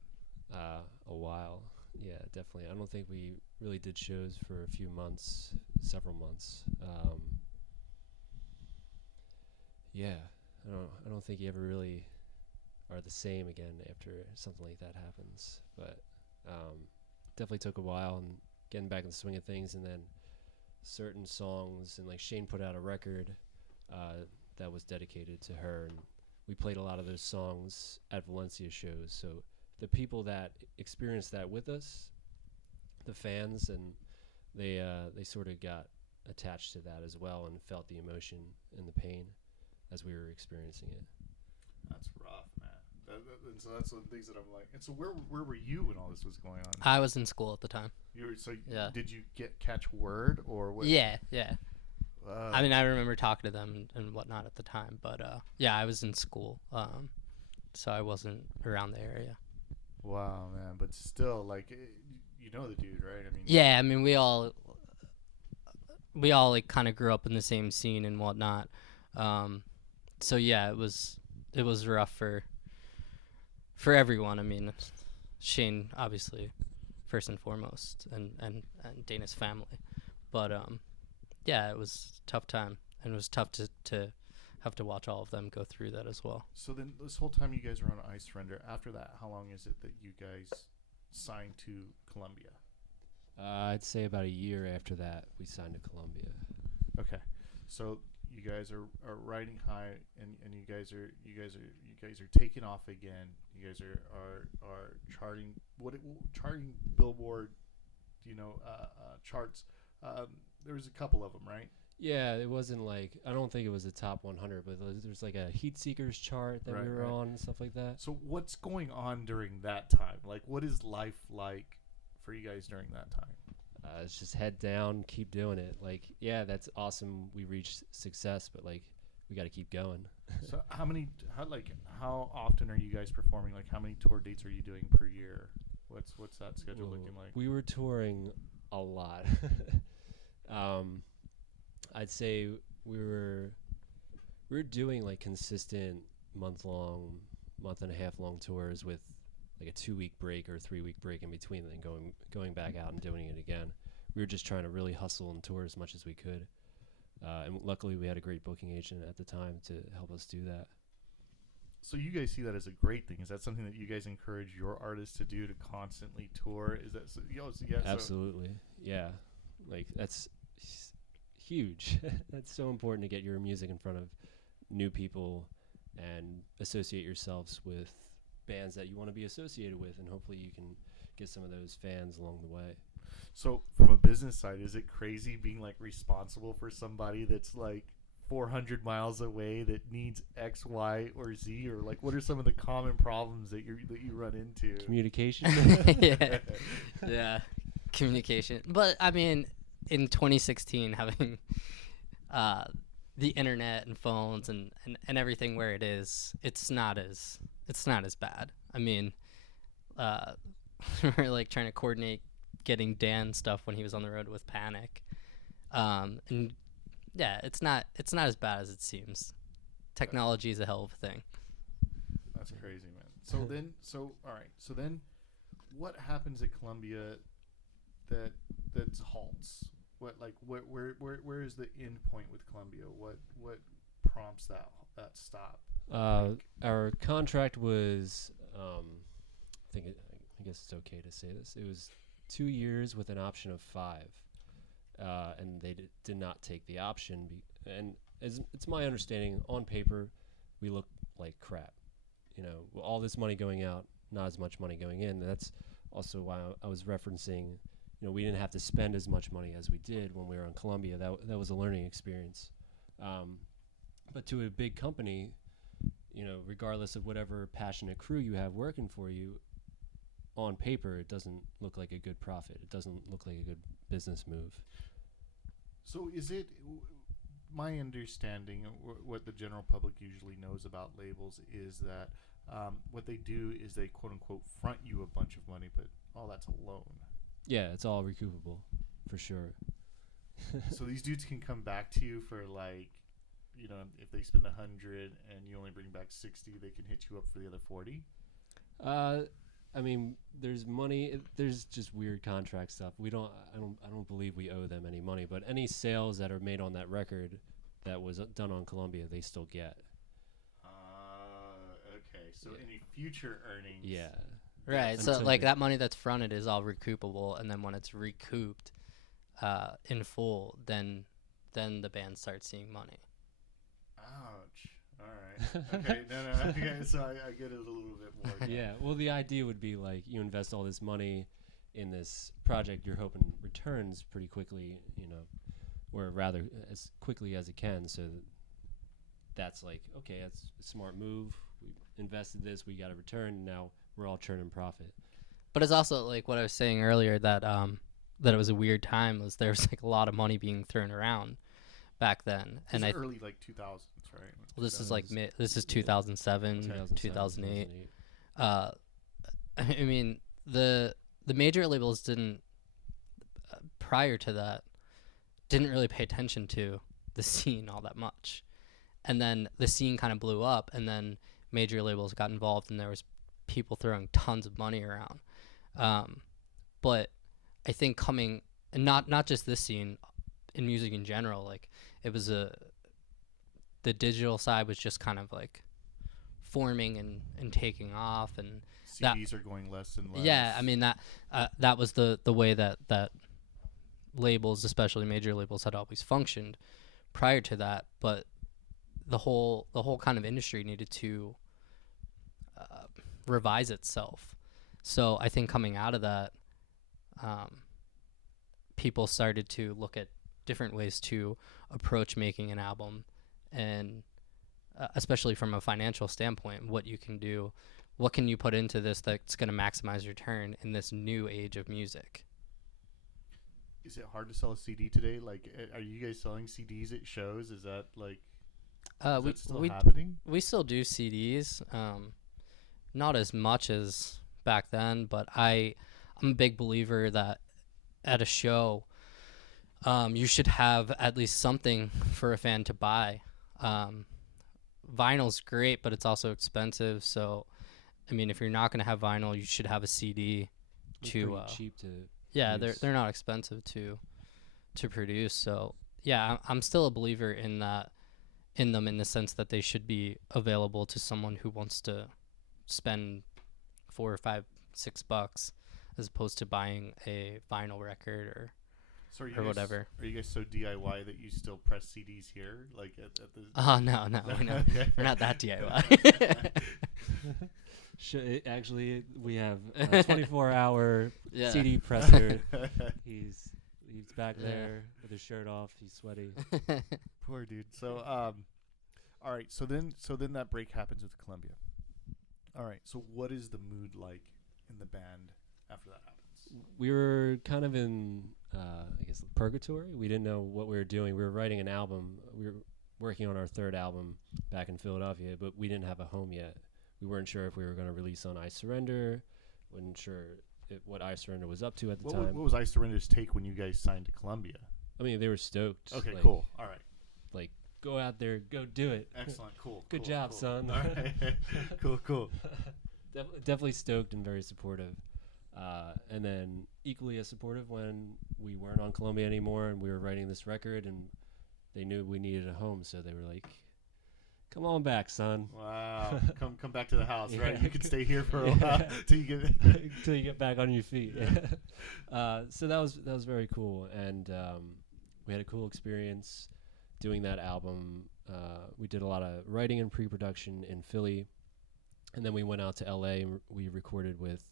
A while. Yeah, definitely. I don't think we really did shows for a few months, several months. Yeah, I don't think you ever really are the same again after something like that happens. But definitely took a while, and getting back in the swing of things, and then certain songs, and like Shane put out a record that was dedicated to her, and we played a lot of those songs at Valencia shows. So the people that experienced that with us, the fans, and they sort of got attached to that as well, and felt the emotion and the pain as we were experiencing it. That's rough, man. And so that's the things that I'm like. And so where were you when all this was going on? I was in school at the time. Yeah. Did you catch word or what? Yeah. I mean, I remember talking to them and whatnot at the time, but yeah, I was in school, so I wasn't around the area. Wow, man! But still, like, you know the dude, right? I mean. Yeah, I mean, we all like kind of grew up in the same scene and whatnot. So yeah, it was rough for everyone. I mean, Shane obviously first and foremost, and Dana's family, but yeah, it was a tough time, and it was tough to have to watch all of them go through that as well. So then this whole time you guys were on I Surrender. After that, how long is it that you guys signed to Columbia? I'd say about a year after that we signed to Columbia. Okay, so you guys are riding high, and you guys are taking off again. You guys are charting charting Billboard, charts. There was a couple of them, right? Yeah, it wasn't like, I don't think it was the top 100, but there's like a Heat Seekers chart that we were on and stuff like that. So what's going on during that time? Like, what is life like for you guys during that time? It's just head down, keep doing it. Like, yeah, that's awesome. We reached success, but like, we got to keep going. So how often are you guys performing? Like, how many tour dates are you doing per year? What's that schedule looking like? We were touring a lot. I'd say we were doing like consistent month and a half long tours with like a 2-week break or 3-week break in between, and then going back out and doing it again. We were just trying to really hustle and tour as much as we could. And luckily we had a great booking agent at the time to help us do that. So you guys see that as a great thing? Is that something that you guys encourage your artists to do, to constantly tour? Is that Absolutely, yeah. Like that's huge. That's so important to get your music in front of new people and associate yourselves with bands that you want to be associated with, and hopefully you can get some of those fans along the way. So from a business side, is it crazy being like responsible for somebody that's like 400 miles away that needs X, Y, or Z? Or like, what are some of the common problems that you run into? Communication. Yeah, communication. But I mean, in 2016, having the internet and phones and everything where it is, it's not as bad. I mean, we're like trying to coordinate getting Dan stuff when he was on the road with Panic, and yeah, it's not as bad as it seems. Technology is a hell of a thing. That's crazy, man. All right. So then, what happens at Columbia that halts? Where is the end point with Columbia? What prompts that stop? Our contract was, I guess it's okay to say this. It was 2 years with an option of 5, and they did not take the option. And it's my understanding, on paper, we look like crap. You know, all this money going out, not as much money going in. That's also why I was referencing. You know, we didn't have to spend as much money as we did when we were on Columbia. That was a learning experience. But to a big company, you know, regardless of whatever passionate crew you have working for you, on paper, it doesn't look like a good profit. It doesn't look like a good business move. So is it my understanding, what the general public usually knows about labels, is that what they do is they quote unquote front you a bunch of money, but all that's a loan. Yeah, it's all recoupable, for sure. So these dudes can come back to you for like, you know, if they spend 100 and you only bring back 60, they can hit you up for the other 40. I mean, there's money. There's just weird contract stuff. I don't believe we owe them any money. But any sales that are made on that record that was done on Columbia, they still get. Okay. So any future earnings. Yeah. Right. So like that money that's fronted is all recoupable, and then when it's recouped in full, then the band starts seeing money. Ouch. All right. Okay. No. Okay. So I get it a little bit more. Yeah. Well, the idea would be like you invest all this money in this project, you're hoping returns pretty quickly, you know, or rather as quickly as it can. So that's like, okay, that's a smart move. We invested this, we got a return. Now we're all churning profit. But it's also like what I was saying earlier, that that it was a weird time. Was there was like a lot of money being thrown around back then, and early like 2000s, right? Well, this is like this is 2007, 2008. I mean, the major labels didn't prior to that didn't really pay attention to the scene all that much, and then the scene kind of blew up, and then major labels got involved, and there was people throwing tons of money around. But I think coming, and not just this scene, in music in general, like it was the digital side was just kind of like forming and taking off, and CDs are going less and less. Yeah, I mean that was the way that labels, especially major labels, had always functioned prior to that. But the whole kind of industry needed to revise itself. So I think coming out of that, people started to look at different ways to approach making an album, and especially from a financial standpoint, what you can do, what can you put into this that's going to maximize return in this new age of music. Is it hard to sell a CD today? Like, are you guys selling CDs at shows? Is that like is that still happening? We still do CDs, not as much as back then, but I'm a big believer that at a show, you should have at least something for a fan to buy. Vinyl's great, but it's also expensive. So, I mean, if you're not going to have vinyl, you should have a CD. It's pretty cheap to yeah, produce. they're not expensive to produce. So yeah, I'm still a believer in that, in them, in the sense that they should be available to someone who wants to spend 4 or 5, $6, as opposed to buying a vinyl record So or whatever. are you guys so DIY that you still press CDs here, like at the? Oh no, we're not. Okay. We're not that DIY. Actually, we have a 24-hour Yeah. CD presser. He's back Yeah. there with his shirt off. He's sweaty. Poor dude. So all right. So then that break happens with Columbia. All right. So what is the mood like in the band after that happens? We were kind of in, I guess, purgatory. We didn't know what we were doing. We were writing an album. We were working on our third album back in Philadelphia, but we didn't have a home yet. We weren't sure if we were going to release on I Surrender. Wasn't sure what I Surrender was up to at the time. What was I Surrender's take when you guys signed to Columbia? I mean, they were stoked. Okay, like, cool. All right. Like, go out there, go do it. Excellent. Cool. Good cool, job, cool. son. All right. Cool. Definitely stoked and very supportive. And then equally as supportive when we weren't on Columbia anymore and we were writing this record, and they knew we needed a home, so they were like, "Come on back, son." Wow. Come back to the house, right? Yeah. You can stay here for a while till you get Till you get back on your feet. So that was very cool, and we had a cool experience doing that album. We did a lot of writing and pre-production in Philly, and then we went out to LA and we recorded with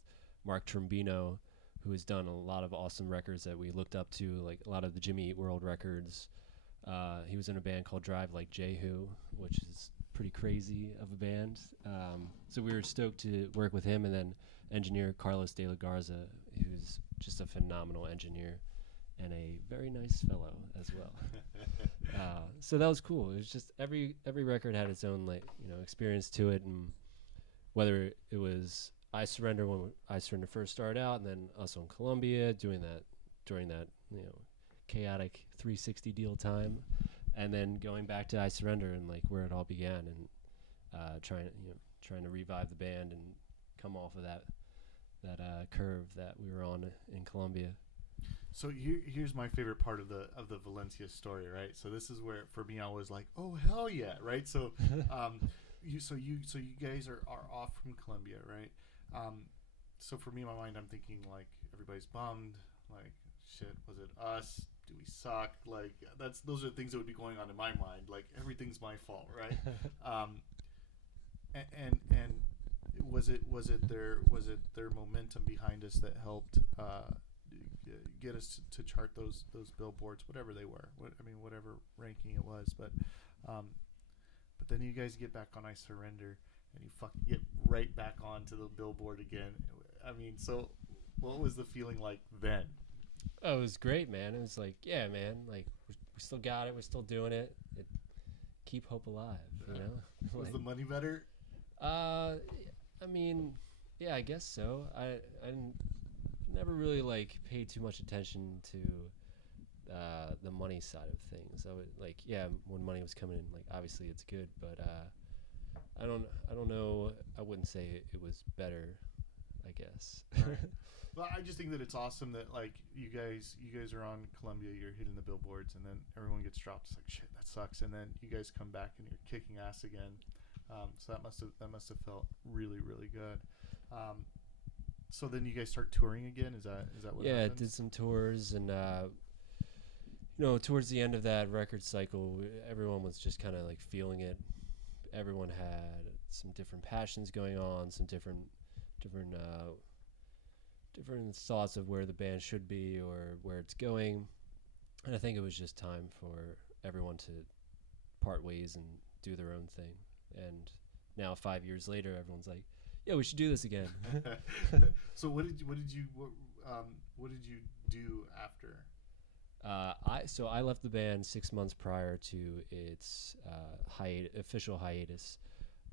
Mark Trombino, who has done a lot of awesome records that we looked up to, like a lot of the Jimmy Eat World records. He was in a band called Drive Like Jehu, which is pretty crazy of a band. So we were stoked to work with him, and then engineer Carlos de la Garza, who's just a phenomenal engineer and a very nice fellow as well. So that was cool. It was just every record had its own experience to it, and whether it was I Surrender when I Surrender first started out, and then us on Columbia doing that during that chaotic 360 deal time, and then going back to I Surrender and like where it all began, and trying to revive the band and come off of that curve that we were on in Columbia. So here's my favorite part of the Valencia story, right? So this is where for me I was like, oh hell yeah, right? So you guys are off from Columbia, right? So for me in my mind I'm thinking like everybody's bummed, like shit, was it us? Do we suck? Like those are things that would be going on in my mind. Like everything's my fault, right? And was it their momentum behind us that helped get us to chart those billboards, whatever they were, whatever ranking it was, but then you guys get back on I Surrender and you fucking get right back onto the billboard again. I mean, so what was the feeling like then? Oh, it was great, man. It was like, yeah, man, like we still got it, we're still doing it. Keep hope alive, you know. Was Like, the money better? I mean, yeah, I guess so. I never really like paid too much attention to the money side of things. I would like, yeah, when money was coming in, like obviously it's good, but I don't know. I wouldn't say it was better, I guess. Right. Well, I just think that it's awesome that like you guys are on Columbia, you're hitting the billboards, and then everyone gets dropped. It's like shit, that sucks. And then you guys come back and you're kicking ass again. So that must have felt really really good. So then you guys start touring again. Is that what? Yeah, happens? did some tours, and towards the end of that record cycle, everyone was just kind of like feeling it. Everyone had some different passions going on, some different thoughts of where the band should be or where it's going, and I think it was just time for everyone to part ways and do their own thing. And now 5 years later, everyone's like, yeah, we should do this again. So what did you do after? I left the band 6 months prior to its official hiatus.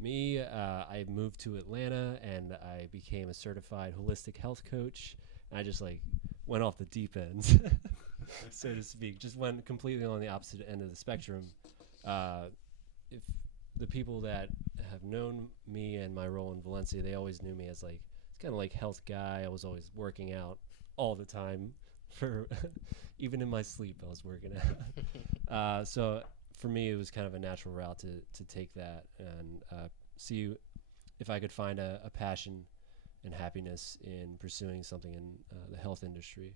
I moved to Atlanta and I became a certified holistic health coach. And I just like went off the deep end, so to speak. Just went completely on the opposite end of the spectrum. If the people that have known me and my role in Valencia, they always knew me as like it's kind of like health guy. I was always working out all the time, for even in my sleep I was working out. So for me it was kind of a natural route to take that and see if I could find a passion and happiness in pursuing something in the health industry.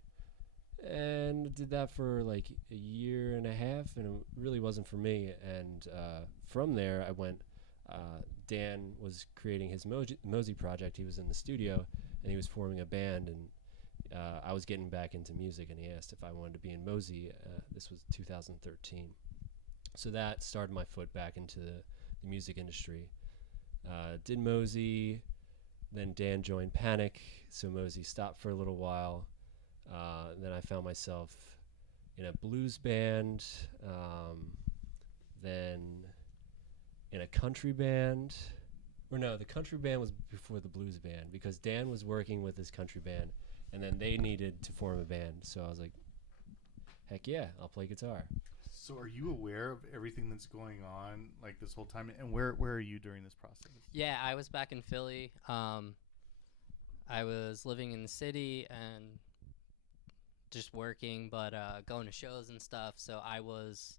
And did that for like a year and a half, and it really wasn't for me. And from there, I went. Dan was creating his Mosey project. He was in the studio, and he was forming a band. And I was getting back into music, and he asked if I wanted to be in Mosey. This was 2013, so that started my foot back into the music industry. Did Mosey, then Dan joined Panic, so Mosey stopped for a little while. Then I found myself in a blues band, then in a country band. Or no, the country band was before the blues band because Dan was working with his country band, and then they needed to form a band. So I was like, heck yeah, I'll play guitar. So are you aware of everything that's going on like this whole time? And where are you during this process? Yeah, I was back in Philly. I was living in the city and just working, but going to shows and stuff. So I was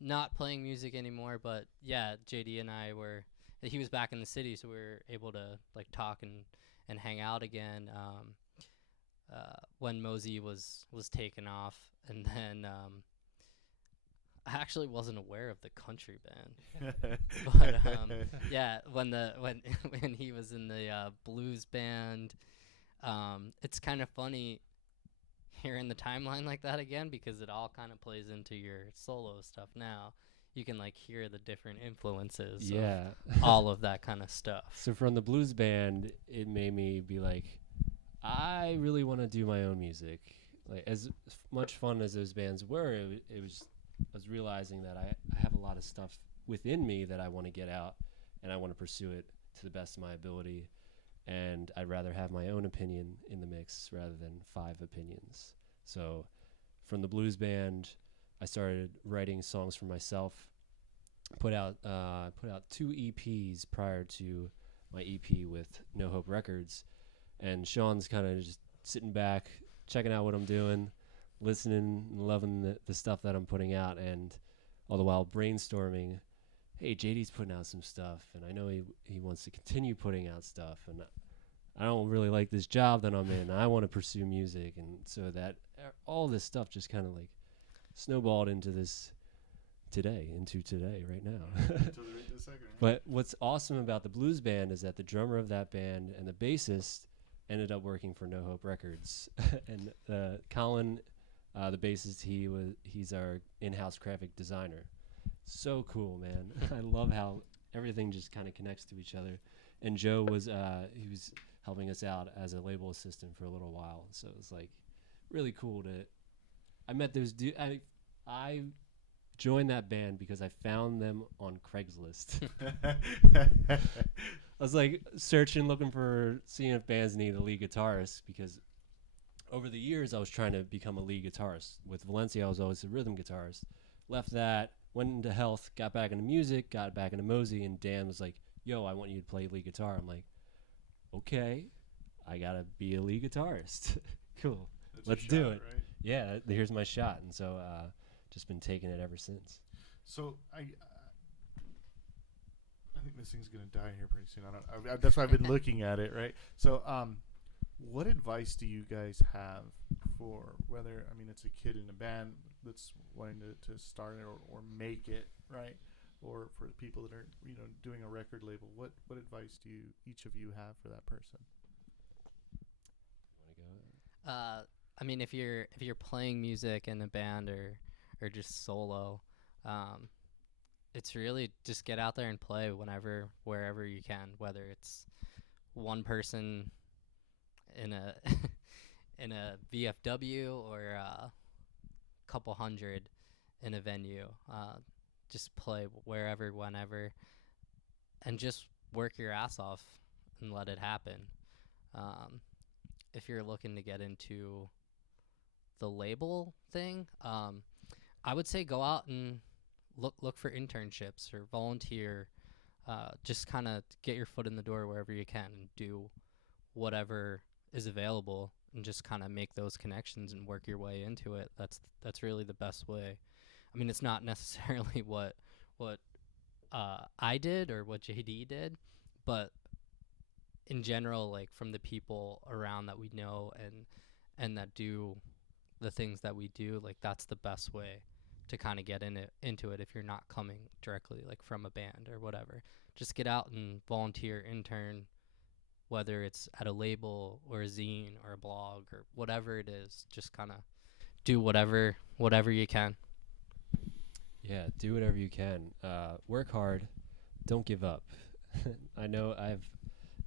not playing music anymore. But yeah, JD and I were. He was back in the city, so we were able to like talk and hang out again. When Mosey was taken off, and then I actually wasn't aware of the country band, but yeah, when when he was in the blues band, it's kind of funny hearing the timeline like that again because it all kind of plays into your solo stuff now. You can like hear the different influences, Yeah. of all of that kind of stuff. So from the blues band, it made me be like, I really want to do my own music. Like as much fun as those bands were, it was I was realizing that I have a lot of stuff within me that I want to get out, and I want to pursue it to the best of my ability. And I'd rather have my own opinion in the mix rather than 5 opinions. So from the blues band, I started writing songs for myself. Put out 2 EPs prior to my EP with No Hope Records, and Shawn's kind of just sitting back, checking out what I'm doing, listening and loving the stuff that I'm putting out, and all the while brainstorming, hey, JD's putting out some stuff, and I know he wants to continue putting out stuff, and I don't really like this job that I'm in. I want to pursue music, and so that all this stuff just kind of like snowballed into today right now. But what's awesome about the blues band is that the drummer of that band and the bassist ended up working for No Hope Records. And Colin, the bassist, he's our in-house graphic designer. So cool, man. I love how everything just kind of connects to each other. And Joe was he was helping us out as a label assistant for a little while. So it was like really cool I met those I joined that band because I found them on Craigslist. I was like searching, seeing if bands need a lead guitarist, because over the years I was trying to become a lead guitarist. With Valencia, I was always a rhythm guitarist. Left that, went into health, got back into music, got back into Mosey, and Dan was like, yo, I want you to play lead guitar. I'm like, okay, I gotta be a lead guitarist. Cool. Let's do it. Right? Yeah, here's my shot. And so just been taking it ever since. So I think this thing's gonna die here pretty soon. That's why I've been looking at it, right? So what advice do you guys have for whether, I mean, it's a kid in a band that's wanting to start it or make it, right? Or for people that are, doing a record label, what advice do each of you have for that person? Want to go? I mean, if you're playing music in a band or just solo, it's really just get out there and play wherever you can, whether it's one person in a in a VFW or a couple hundred in a venue. Just play wherever, whenever, and just work your ass off and let it happen. If you're looking to get into the label thing, I would say go out and look for internships or volunteer. Just kind of get your foot in the door wherever you can and do whatever is available and just kind of make those connections and work your way into it. That's really the best way. I mean, it's not necessarily what I did or what JD did, but in general, like from the people around that we know and that do the things that we do, like that's the best way to kind of get into it if you're not coming directly like from a band or whatever. Just get out and volunteer, intern, whether it's at a label or a zine or a blog or whatever it is. Just kind of do whatever you can. Yeah, do whatever you can. Work hard. Don't give up. I know I've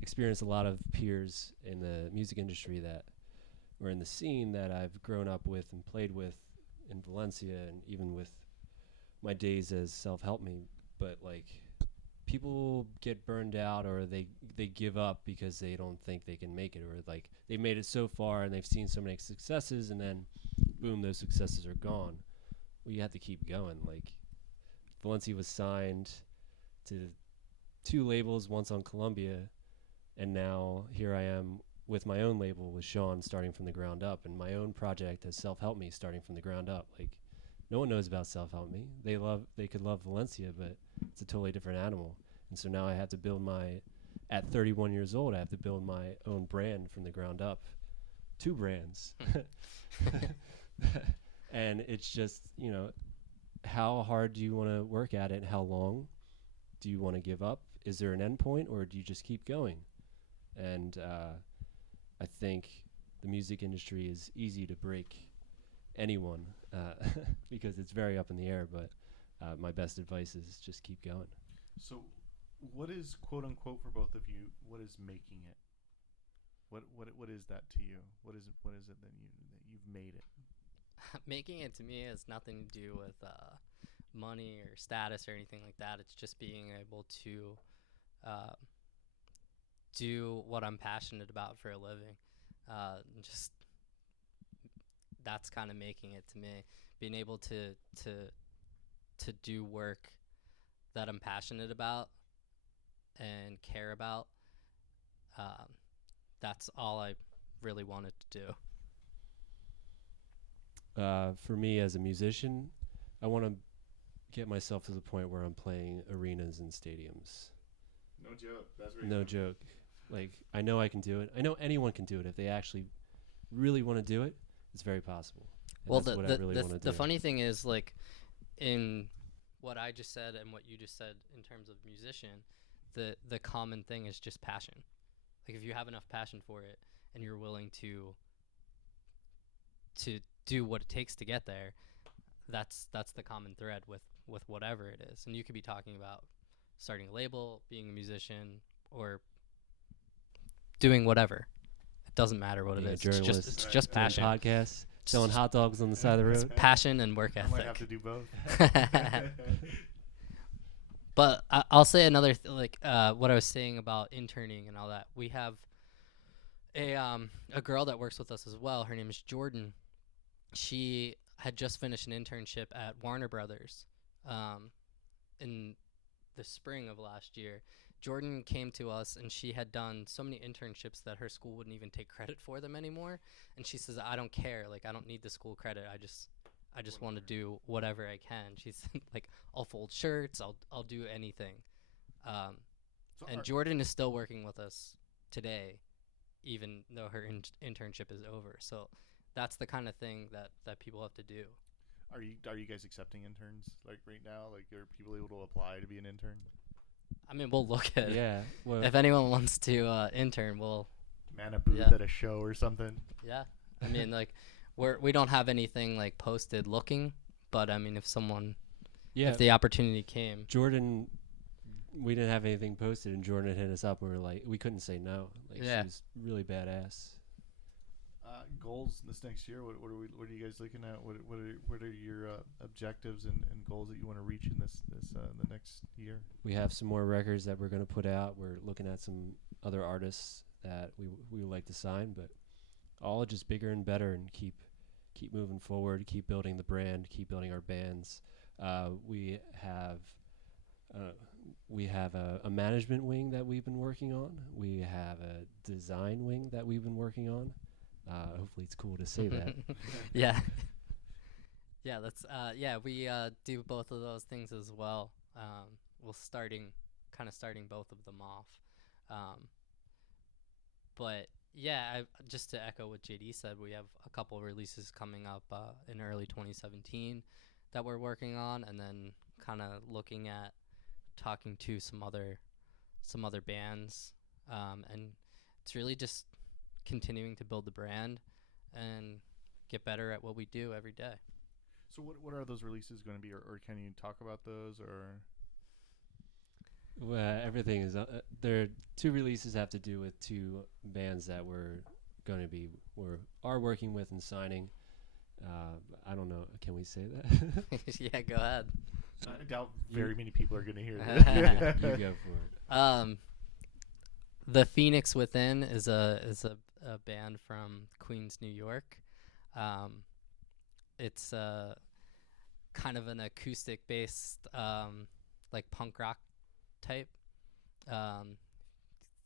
experienced a lot of peers in the music industry that, or in the scene that I've grown up with and played with in Valencia, and even with my days as self-help me. But like, people get burned out, or they give up because they don't think they can make it, or like they made it so far and they've seen so many successes, and then boom, those successes are gone. Well, you have to keep going. Like, Valencia was signed to 2 labels, once on Columbia, and now here I am with my own label with Shawn, starting from the ground up, and my own project as Self-Help Me, starting from the ground up. Like, no one knows about Self-Help Me. They could love Valencia, but it's a totally different animal. And so now I have to build at 31 years old, I have to build my own brand from the ground up. 2 brands. And it's just, how hard do you want to work at it? How long? Do you want to give up? Is there an end point, or do you just keep going? And I think the music industry is easy to break anyone because it's very up in the air, but my best advice is just keep going. So what is, quote unquote, for both of you, what is making it? What is that to you? What is it that you've made it? Making it to me has nothing to do with money or status or anything like that. It's just being able to do what I'm passionate about for a living. Just that's kind of making it to me. Being able to do work that I'm passionate about and care about. That's all I really wanted to do. For me as a musician, I want to get myself to the point where I'm playing arenas and stadiums. No joke. That's right. No joke. Like, I know I can do it. I know anyone can do it. If they actually really want to do it, it's very possible. And Well, that's what I really want to do. the funny thing is, like, in what I just said and what you just said in terms of musician, the common thing is just passion. Like, if you have enough passion for it and you're willing to do what it takes to get there, that's the common thread with whatever it is. And you could be talking about starting a label, being a musician, or doing whatever. It doesn't matter what it is. It's just passion. Podcasts, selling hot dogs on the side of the road. Passion and work ethic. I might have to do both. But I'll say another what I was saying about interning and all that. We have a girl that works with us as well. Her name is Jordan. She had just finished an internship at Warner Brothers in the spring of last year. Jordan came to us, and she had done so many internships that her school wouldn't even take credit for them anymore. And she says, I don't care. Like, I don't need the school credit. I just want to do whatever I can. She's like, I'll fold shirts. I'll do anything. And Jordan is still working with us today, even though her internship is over. So that's the kind of thing that people have to do. Are you guys accepting interns like right now? Like, are people able to apply to be an intern? I mean, we'll look at it. Yeah. Well, If anyone wants to intern, we'll Man a booth Yeah. at a show or something. yeah. I mean, like, we don't have anything like posted looking, but I mean, if the opportunity came. Jordan, we didn't have anything posted, and Jordan hit us up. And we were like, we couldn't say no. Like, Yeah. she's really badass. Goals this next year. What are you guys looking at? What are your objectives and goals that you want to reach in this the next year? We have some more records that we're going to put out. We're looking at some other artists that we would like to sign, but all just bigger and better, and keep moving forward, keep building the brand, keep building our bands. We have a management wing that we've been working on. We have a design wing that we've been working on. Hopefully it's cool to say that. Yeah. Yeah, that's we do both of those things as well. We're starting both of them off. But yeah, just to echo what JD said, we have a couple releases coming up in early 2017 that we're working on, and then kind of looking at talking to some other bands, and it's really just continuing to build the brand and get better at what we do every day. So what are those releases going to be, or can you talk about those, or? Well, everything is. There are 2 releases have to do with 2 bands that we're are working with and signing. I don't know. Can we say that? Yeah, go ahead. I doubt very many people are going to hear that. You go for it. The Phoenix Within is a band from Queens, New York. It's kind of an acoustic based like punk rock type.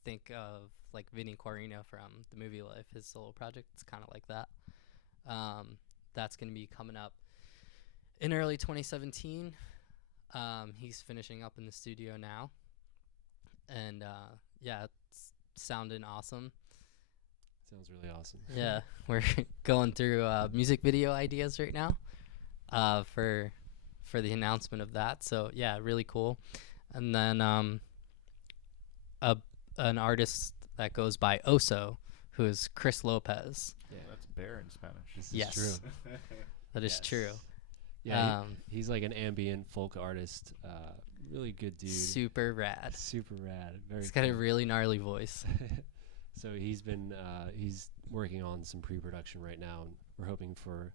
Think of like Vinnie Corino from the movie Life, his solo project. It's kind of like that. That's going to be coming up in early 2017. He's finishing up in the studio now, and it's sounding awesome. Sounds really awesome. Yeah, we're going through music video ideas right now for the announcement of that. So yeah, really cool. And then an artist that goes by Oso, who is Chris Lopez. Yeah, that's bear in Spanish. This Yes. is true. That is true. Yeah, he's like an ambient folk artist. Really good dude. Super rad. Super rad. Very He's got a cool. really gnarly voice. So he's working on some pre-production right now, and we're hoping for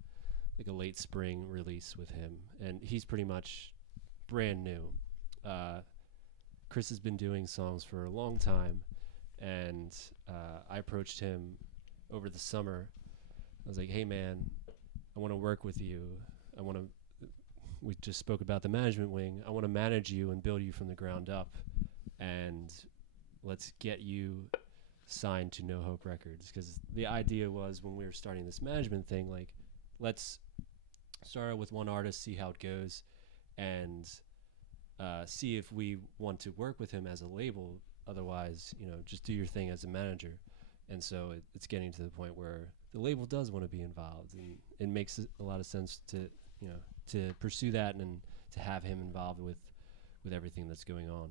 like a late spring release with him. And he's pretty much brand new. Chris has been doing songs for a long time, and I approached him over the summer. I was like, "Hey man, I want to work with you. We just spoke about the management wing. I want to manage you and build you from the ground up, and let's get you signed to No Hope Records." Because the idea was, when we were starting this management thing, like, let's start out with one artist, see how it goes, and see if we want to work with him as a label. Otherwise, just do your thing as a manager. And so it's getting to the point where the label does want to be involved, and it makes a lot of sense to pursue that and to have him involved with everything that's going on.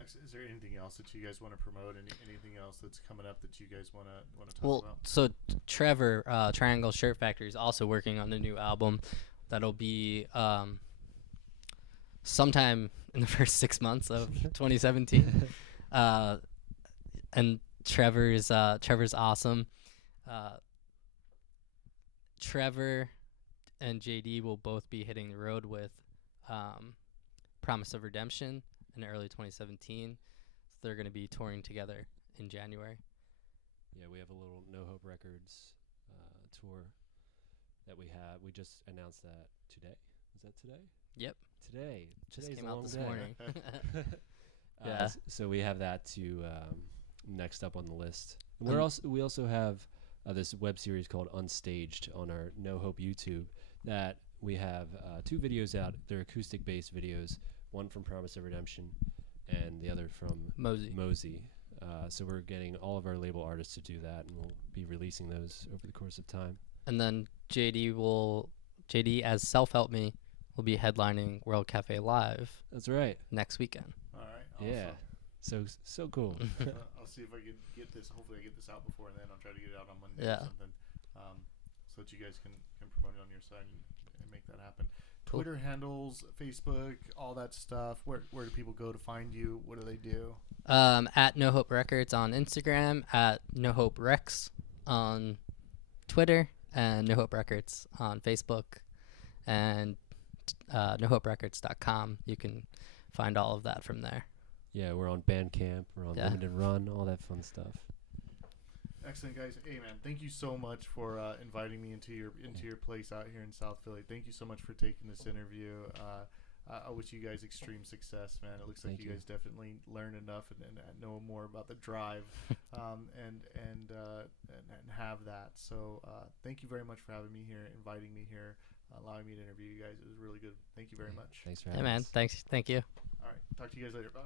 Is there anything else that you guys want to promote? Anything else that's coming up that you guys want to talk about? So Trevor, Triangle Shirt Factory, is also working on a new album that'll be sometime in the first 6 months of 2017. And Trevor's awesome. Trevor and JD will both be hitting the road with Promise of Redemption in early 2017. So they're going to be touring together in January. Yeah, we have a little No Hope Records tour that we have. We just announced that today. Is that today? Yep. Today. Just Today's came a out long this day. morning. Yeah. So we have that to next up on the list. And Um, we also have this web series called Unstaged on our No Hope YouTube that we have 2 videos out. They're acoustic-based videos, one from Promise of Redemption and the other from Mosey. So we're getting all of our label artists to do that, and we'll be releasing those over the course of time. And then JD as Self Help Me will be headlining World Cafe Live That's right. next weekend. All right. Awesome. Yeah. So cool. I'll see if I can get this. Hopefully, I get this out before then. I'll try to get it out on Monday Yeah. or something, so that you guys can promote it on your side and make that happen. Cool. Twitter handles, Facebook, all that stuff. Where do people go to find you? What do they do? At No Hope Records on Instagram, at No Hope Rex on Twitter, and No Hope Records on Facebook, and NoHopeRecords.com. You can find all of that from there. Yeah, we're on Bandcamp, we're on Limited Run, all that fun stuff. Excellent, guys. Hey, man, thank you so much for inviting me into your place out here in South Philly. Thank you so much for taking this interview. I wish you guys extreme success, man. It looks like Thank you you. guys definitely learn enough and know more about the drive, and have that. So thank you very much for having me here, inviting me here, allowing me to interview you guys. It was really good. Thank you very much. Thanks for Hey having man, us. thanks. Thank you. All right, talk to you guys later. Bye.